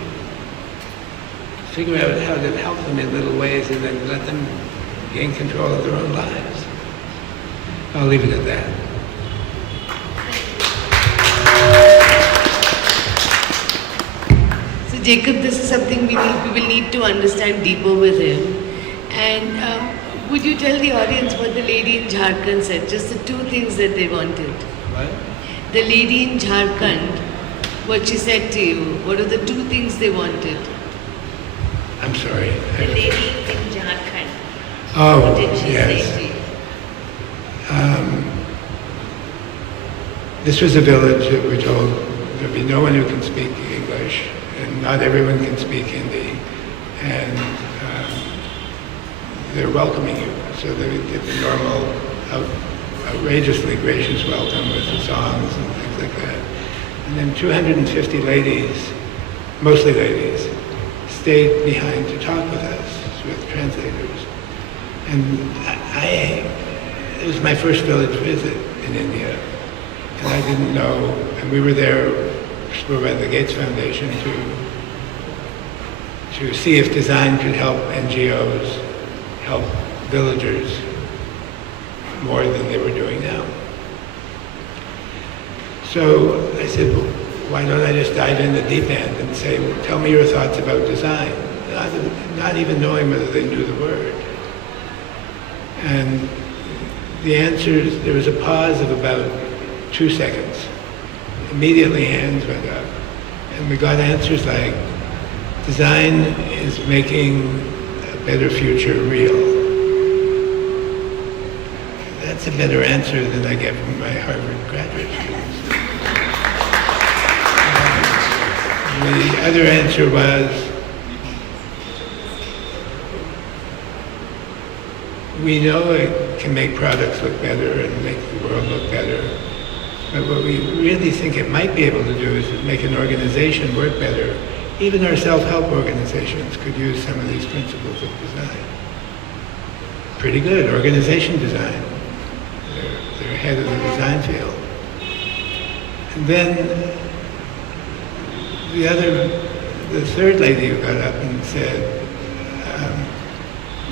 figure out how to help them in little ways and then let them gain control of their own lives. I'll leave it at that. So Jacob, this is something we will need to understand deeper with him. And would you tell the audience what the lady in Jharkhand said, just the two things that they wanted? What? The lady in Jharkhand, what she said to you, what are the two things they wanted? I'm sorry. The lady in Jharkhand. Oh, What did she yes. say to you? This was a village that we're told there'll be no one who can speak English, and not everyone can speak Hindi, and they're welcoming you. So they did the normal, outrageously gracious welcome with the songs and things like that. And then 250 ladies, mostly ladies, stayed behind to talk with us, with translators. And it was my first village visit in India. and I didn't know, and we were there, we were at the Gates Foundation to see if design could help NGOs, help villagers more than they were doing now. So I said, well, why don't I just dive in the deep end and say, well, tell me your thoughts about design, not even knowing whether they knew the word. And the answers, there was a pause of about 2 seconds. Immediately hands went up. And we got answers like, design is making a better future real. That's a better answer than I get from my Harvard graduate students. The other answer was, we know it can make products look better and make the world look better, but what we really think it might be able to do is make an organization work better. Even our self-help organizations could use some of these principles of design. Pretty good, organization design. They're ahead of the design field. And then the third lady who got up and said,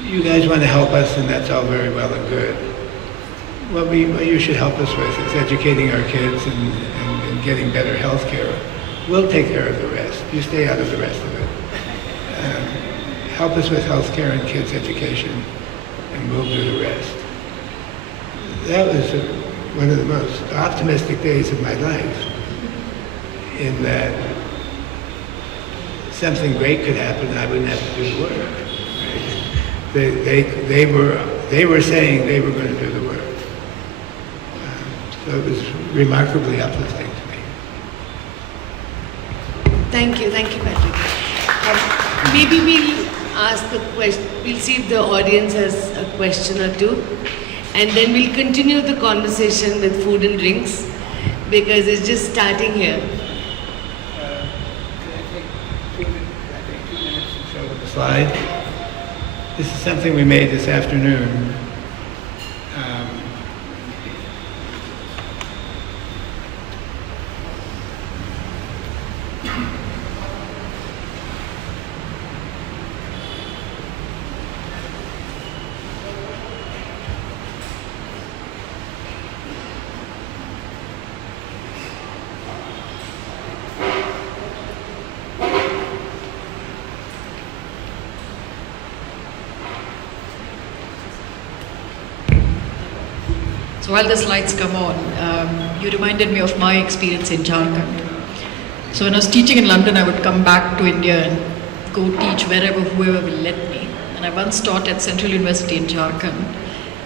you guys want to help us, and that's all very well and good. What you should help us with is educating our kids and getting better health care. We'll take care of the rest. You stay out of the rest of it. Help us with health care and kids' education, and we'll do the rest. That was one of the most optimistic days of my life, in that something great could happen and I wouldn't have to do the work. They were saying they were going to do the work. So it was remarkably uplifting to me. Thank you, Patrick. Maybe we'll ask the question, we'll see if the audience has a question or two, and then we'll continue the conversation with food and drinks, because it's just starting here. I think 2 minutes to show the slide. This is something we made this afternoon. So while the slides come on, you reminded me of my experience in Jharkhand. So when I was teaching in London, I would come back to India and go teach wherever, whoever will let me. And I once taught at Central University in Jharkhand.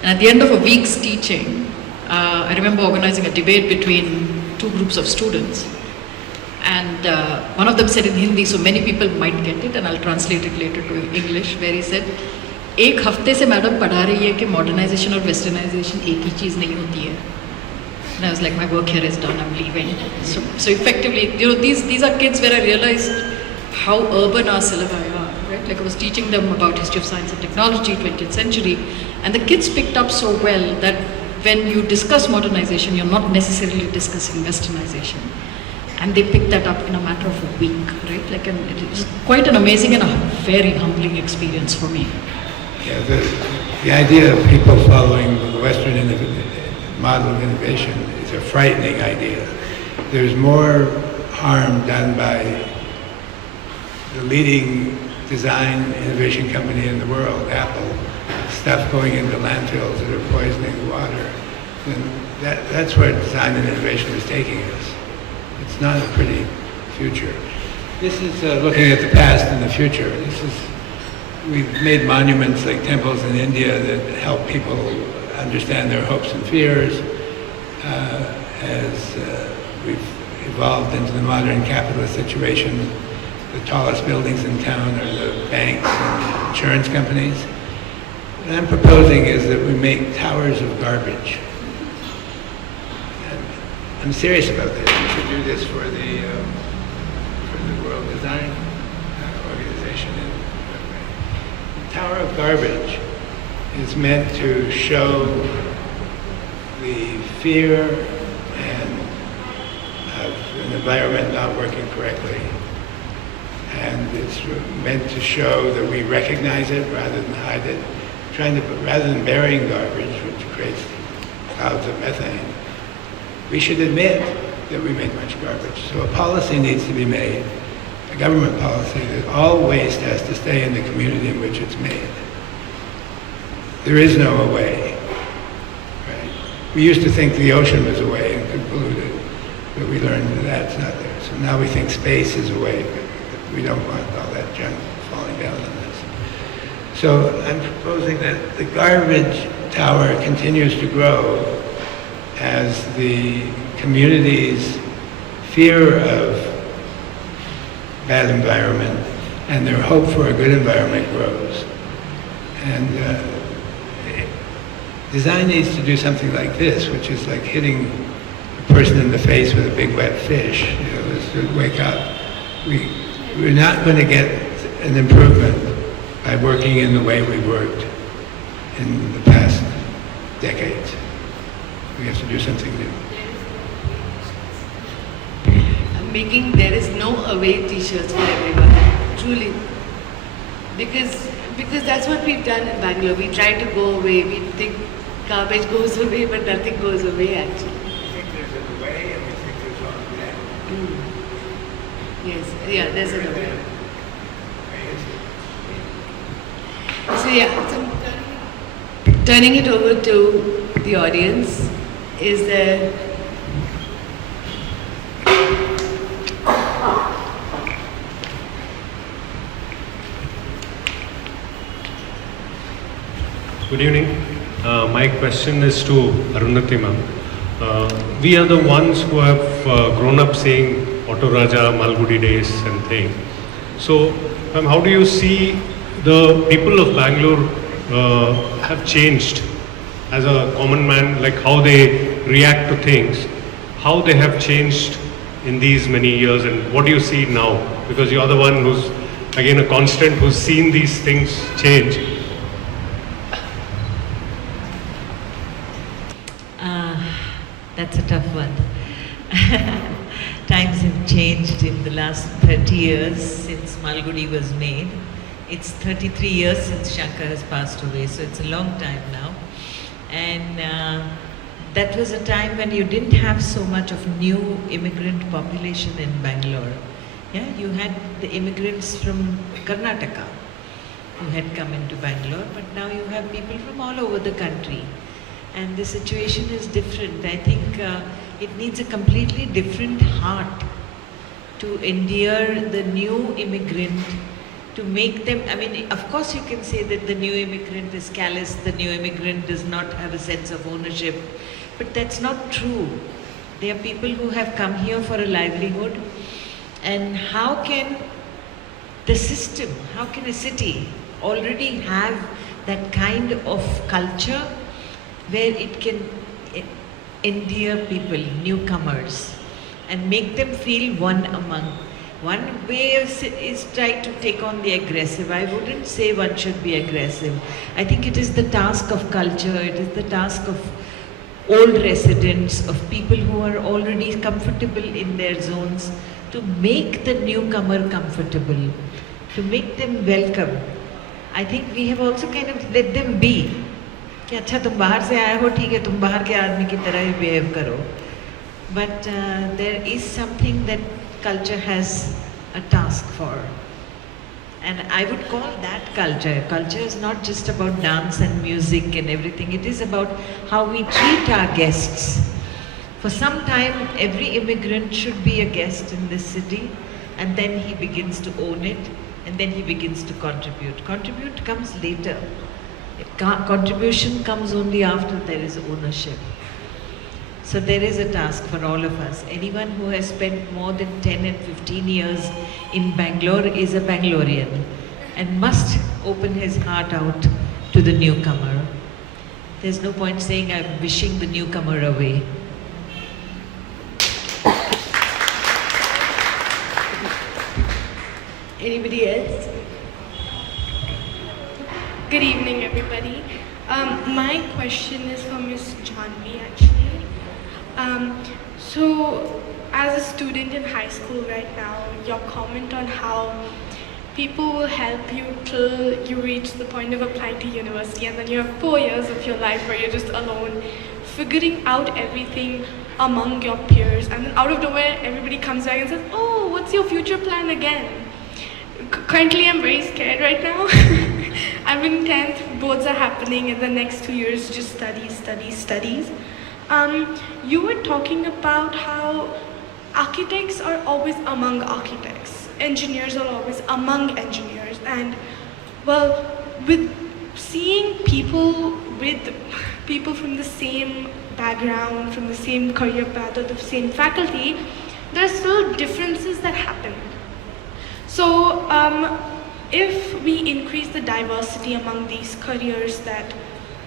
And at the end of a week's teaching, I remember organizing a debate between 2 groups of students. And one of them said in Hindi, so many people might get it, and I'll translate it later to English, where he said, एक हफ्ते से madam पढ़ा रही है कि modernisation और westernisation एक ही चीज़ नहीं होती है. And I was like, my work here is done, I'm leaving. So effectively, these are kids where I realized how urban our syllabi are, right? Like I was teaching them about history of science and technology, 20th century, and the kids picked up so well that when you discuss modernization, you're not necessarily discussing westernization. And they picked that up in a matter of a week, right? Like, and it was quite an amazing and a very humbling experience for me. Yeah, the idea of people following the Western model of innovation is a frightening idea. There's more harm done by the leading design innovation company in the world, Apple, stuff going into landfills that are poisoning the water. And that's where design and innovation is taking us. It's not a pretty future. This is looking at the past and the future. We've made monuments like temples in India that help people understand their hopes and fears. As we've evolved into the modern capitalist situation, the tallest buildings in town are the banks and insurance companies. What I'm proposing is that we make towers of garbage. And I'm serious about this. We should do this for the World Design Organization. Tower of Garbage is meant to show the fear and an environment not working correctly. And it's meant to show that we recognize it rather than hide it, rather than burying garbage, which creates clouds of methane. We should admit that we make much garbage. So a policy needs to be made, a government policy, that all waste has to stay in the community in which it's made. There is no away. Right? We used to think the ocean was away and could pollute it, but we learned that that's not there. So now we think space is away, but we don't want all that junk falling down on us. So I'm proposing that the garbage tower continues to grow as the community's fear of bad environment and their hope for a good environment grows. And design needs to do something like this, which is like hitting a person in the face with a big wet fish. You know, is to wake up. We're not going to get an improvement by working in the way we worked in the past decades. We have to do something new. Making there is no away t-shirts for everyone, truly. Because that's what we've done in Bangalore. We try to go away. We think garbage goes away, but nothing goes away actually. We think there's an away and we think there's an away. Yes, yeah, there's an away. So yeah, so turning it over to the audience, is there Good evening. My question is to Arundhati ma'am. We are the ones who have grown up seeing Auto Raja, Malgudi days and things. So, ma'am, how do you see the people of Bangalore have changed as a common man, like how they react to things, how they have changed in these many years, and what do you see now? Because you're the one who's, again, a constant, who's seen these things change. That's a tough one. Times have changed in the last 30 years since Malgudi was made. It's 33 years since Shankar has passed away, so it's a long time now. And that was a time when you didn't have so much of new immigrant population in Bangalore. Yeah, you had the immigrants from Karnataka who had come into Bangalore, but now you have people from all over the country. And the situation is different. I think it needs a completely different heart to endear the new immigrant, to make them, I mean, of course you can say that the new immigrant is callous, the new immigrant does not have a sense of ownership, but that's not true. They are people who have come here for a livelihood. And how can the system, how can a city already have that kind of culture where it can endear people, newcomers, and make them feel one among. One way is try to take on the aggressive. I wouldn't say one should be aggressive. I think it is the task of culture, it is the task of old residents, of people who are already comfortable in their zones, to make the newcomer comfortable, to make them welcome. I think we have also kind of let them be. कि अच्छा तुम बाहर से आए हो, ठीक है, तुम बाहर के आदमी की तरह ही behave करो. But there is something that culture has a task for. And I would call that culture. Culture is not just about dance and music and everything. It is about how we treat our guests. For some time, every immigrant should be a guest in this city, and then he begins to own it, and then he begins to contribute. Contribute comes later. Contribution comes only after there is ownership. So there is a task for all of us. Anyone who has spent more than 10 and 15 years in Bangalore is a Bangalorean and must open his heart out to the newcomer. There's no point saying I'm wishing the newcomer away. Anybody else? Good evening, everybody. My question is for Ms. Jahnavi, actually. So as a student in high school right now, your comment on how people will help you till you reach the point of applying to university, and then you have 4 years of your life where you're just alone, figuring out everything among your peers, and then out of nowhere, everybody comes back and says, oh, what's your future plan again? Currently, I'm very scared right now. I'm in 10th, boards are happening, and the next 2 years, just studies. You were talking about how architects are always among architects, engineers are always among engineers, and well, with seeing people from the same background, from the same career path, or the same faculty, there are still differences that happen. So, if we increase the diversity among these careers that,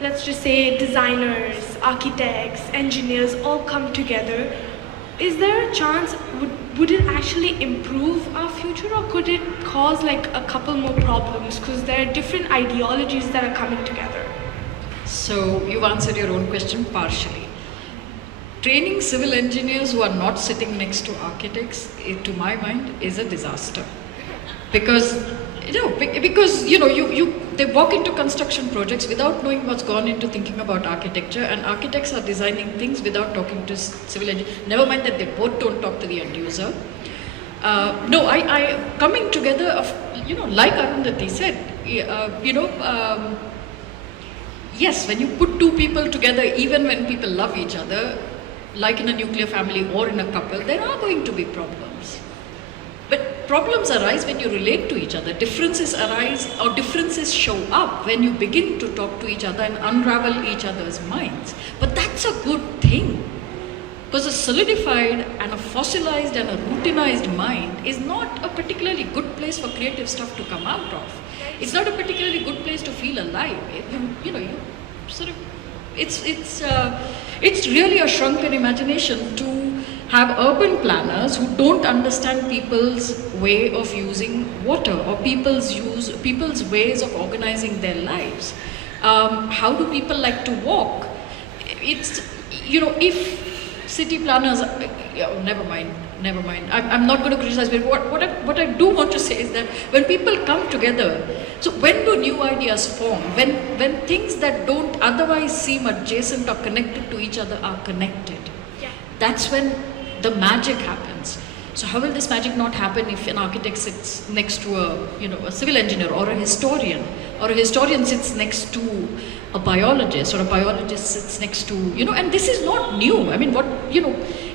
let's just say, designers, architects, engineers all come together, is there a chance, would it actually improve our future, or could it cause like a couple more problems because there are different ideologies that are coming together? So you've answered your own question partially. Training civil engineers who are not sitting next to architects, to my mind, is a disaster. Because they walk into construction projects without knowing what's gone into thinking about architecture, and architects are designing things without talking to civil engineers. Never mind that they both don't talk to the end user. I coming together of, like Arundhati said, yes, when you put two people together, even when people love each other, like in a nuclear family or in a couple, there are going to be problems. But problems arise when you relate to each other. Differences arise, or differences show up when you begin to talk to each other and unravel each other's minds. But that's a good thing. Because a solidified and a fossilized and a routinized mind is not a particularly good place for creative stuff to come out of. It's not a particularly good place to feel alive. It's really a shrunken imagination to have urban planners who don't understand people's way of using water, or people's ways of organizing their lives. How do people like to walk? If city planners, never mind. I'm not going to criticize, but what I do want to say is that when people come together, so when do new ideas form? When things that don't otherwise seem adjacent or connected to each other are connected. Yeah. That's when the magic happens. So how will this magic not happen if an architect sits next to a civil engineer or a historian sits next to a biologist, or a biologist sits next to, and this is not new. I mean,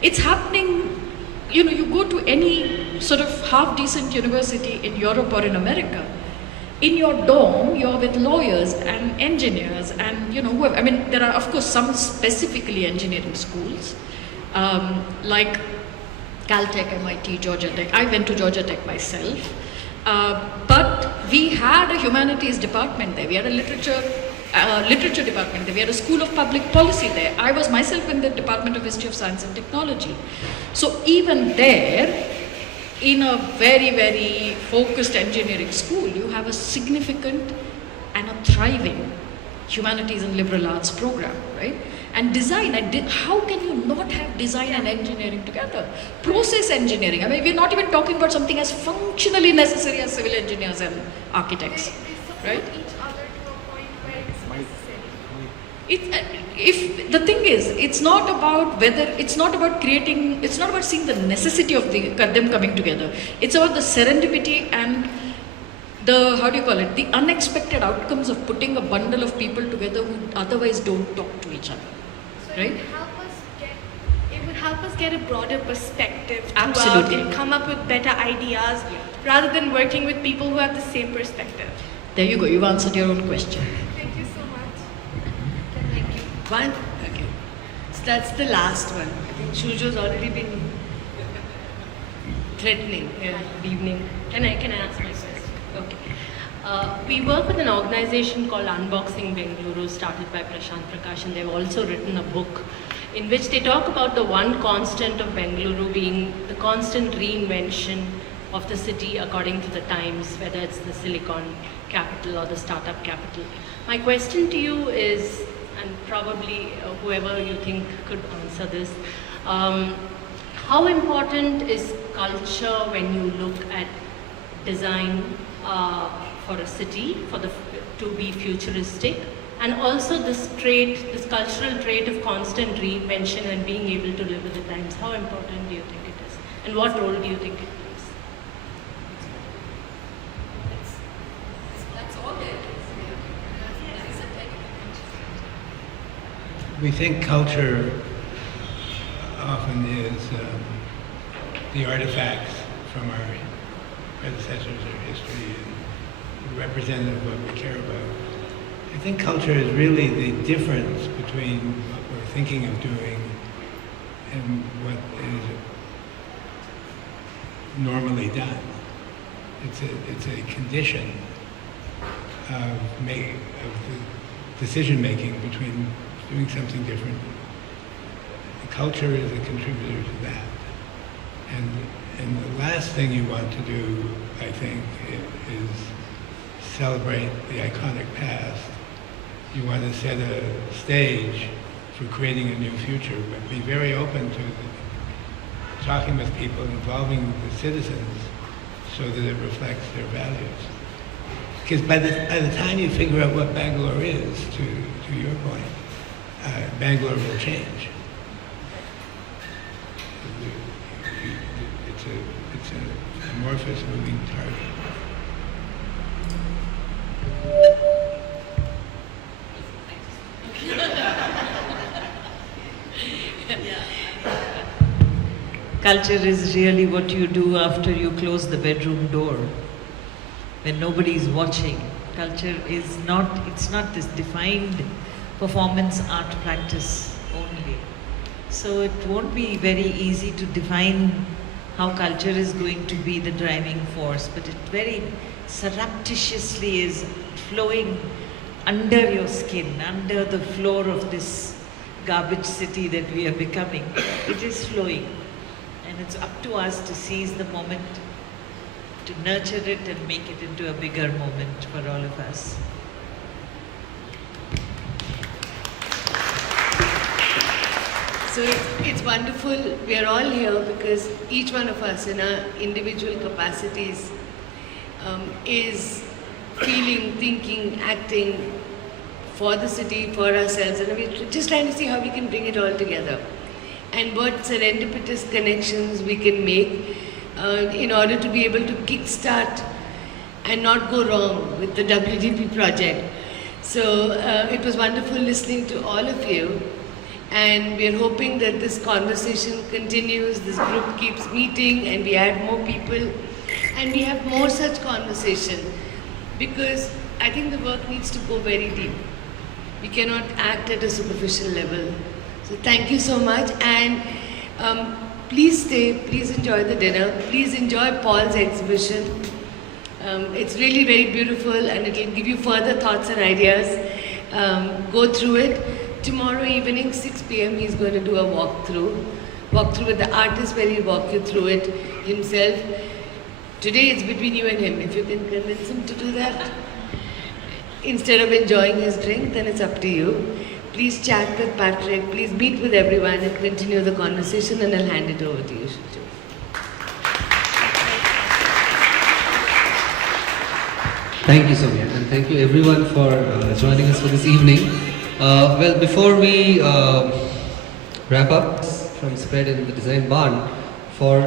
it's happening, you go to any sort of half-decent university in Europe or in America. In your dorm, you're with lawyers and engineers and, whoever. I mean, there are, of course, some specifically engineering schools, like Caltech, MIT, Georgia Tech. I went to Georgia Tech myself. But we had a humanities department there. We had a literature department there. We had a school of public policy there. I was myself in the Department of History of Science and Technology. So even there, in a very, very focused engineering school, you have a significant and a thriving humanities and liberal arts program, right? And design, how can you not have design and engineering together? Process engineering, I mean, we're not even talking about something as functionally necessary as civil engineers and architects, right? Each other to a point where it's necessary. If the thing is, it's not about seeing the necessity of them coming together. It's about the serendipity and the unexpected outcomes of putting a bundle of people together who otherwise don't talk to each other. So right? It would help us get a broader perspective Absolutely. and come up with better ideas rather than working with people who have the same perspective. There you go, you've answered your own question. Thank you so much. Thank you. One? Okay. So that's the last one. I think Shujo's already been threatening. Yeah, good evening. Can I ask my question? Okay. We work with an organization called Unboxing Bengaluru, started by Prashant Prakash, and they've also written a book in which they talk about the one constant of Bengaluru being the constant reinvention of the city according to the times, whether it's the silicon capital or the startup capital. My question to you is, and probably whoever you think could answer this, How important is culture when you look at design for a city, to be futuristic, and also this cultural trait of constant reinvention and being able to live with the times? How important do you think it is, and what role do you think it plays? That's all there is. We think culture often is the artifacts from our predecessors or history and representative of what we care about. I think culture is really the difference between what we're thinking of doing and what is normally done. It's a condition of the decision making between doing something different. Culture is a contributor to that. And the last thing you want to do, I think, is celebrate the iconic past. You want to set a stage for creating a new future, but be very open to talking with people, involving the citizens so that it reflects their values. Because by the time you figure out what Bangalore is, to your point, Bangalore will change. It's an amorphous moving target. Culture is really what you do after you close the bedroom door, when nobody is watching. Culture is it's not this defined performance art practice only. So it won't be very easy to define how culture is going to be the driving force, but it very surreptitiously is flowing under your skin, under the floor of this garbage city that we are becoming. It is flowing, and it's up to us to seize the moment, to nurture it and make it into a bigger moment for all of us. So it's wonderful. We are all here because each one of us in our individual capacities is feeling, thinking, acting for the city, for ourselves, and we're just trying to see how we can bring it all together and what serendipitous connections we can make in order to be able to kickstart and not go wrong with the WDP project. So it was wonderful listening to all of you. And we are hoping that this conversation continues, this group keeps meeting, and we add more people, and we have more such conversation, because I think the work needs to go very deep. We cannot act at a superficial level. So thank you so much, and please stay, please enjoy the dinner, please enjoy Paul's exhibition. It's really very beautiful, and it will give you further thoughts and ideas. Go through it. Tomorrow evening, 6 p.m., he's going to do a walkthrough with the artist where he'll walk you through it himself. Today it's between you and him. If you can convince him to do that, instead of enjoying his drink, then it's up to you. Please chat with Patrick, please meet with everyone and continue the conversation, and I'll hand it over to you, Shiju. Thank you, Sonia, and thank you everyone for joining us for this evening. Well, before we wrap up from Spread in the Design Barn for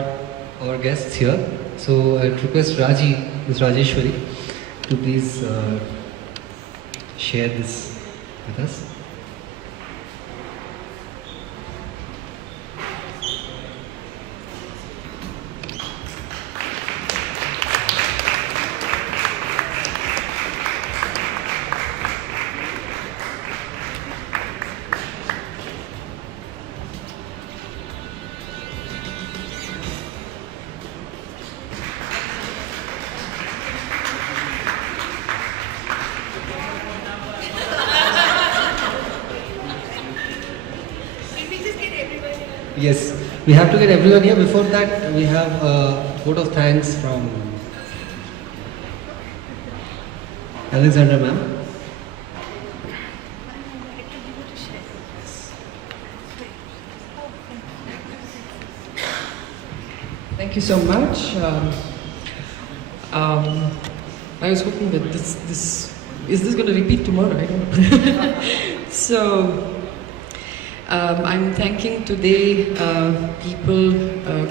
our guests here, so I'd request Ms. Rajeshwari, to please share this with us. Yes, we have to get everyone here. Before that, we have a vote of thanks from Alexandra ma'am. Thank you so much. I was hoping that is this going to repeat tomorrow? I don't know. So I'm thanking today people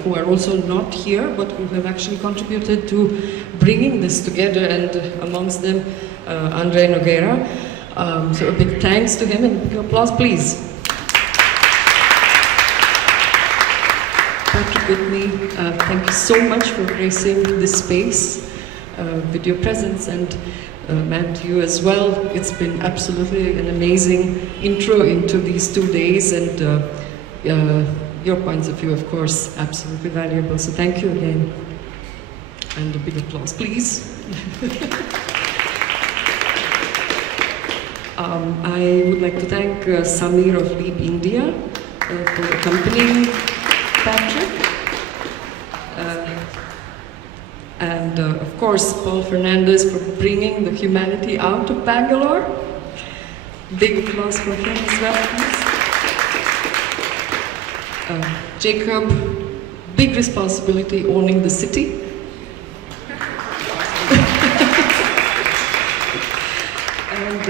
who are also not here, but who have actually contributed to bringing this together, and amongst them Andre Nogueira. So a big thanks to him, and big applause, please. Patrick Whitney, thank you so much for gracing this space with your presence, and man, to you as well. It's been absolutely an amazing intro into these 2 days, and your points of view, of course, absolutely valuable. So thank you again, and a big applause, please. I would like to thank Samir of Leap India for accompanying Patrick. And of course, Paul Fernandes for bringing the humanity out of Bangalore. Big applause for him as well, please. Jacob, big responsibility owning the city. And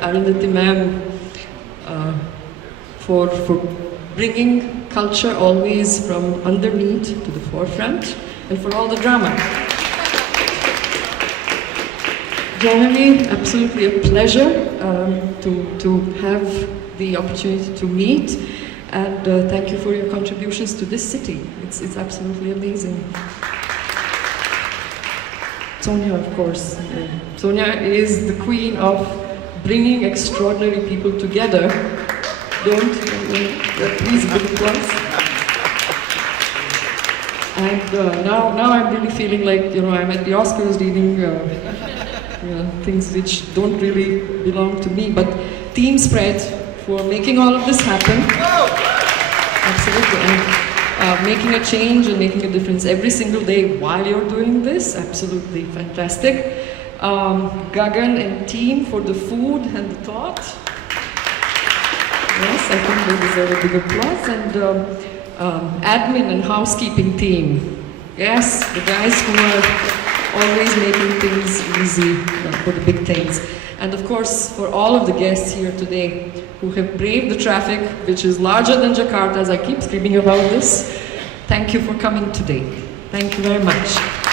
Arundhati ma'am for bringing culture always from underneath to the forefront, and for all the drama. Jahnavi, absolutely a pleasure to have the opportunity to meet, and thank you for your contributions to this city. It's absolutely amazing. Sonia, of course. Sonia is the queen of bringing extraordinary people together. Please, a big applause. And now I'm really feeling like, I'm at the Oscars reading things which don't really belong to me, but team spread for making all of this happen. Absolutely. And making a change and making a difference every single day while you're doing this, absolutely fantastic. Gagan and team for the food and the thought. Yes, I think they deserve a big applause. And admin and housekeeping team. Yes, the guys who are always making things easy for the big things. And of course, for all of the guests here today who have braved the traffic, which is larger than Jakarta, as I keep screaming about this, thank you for coming today. Thank you very much.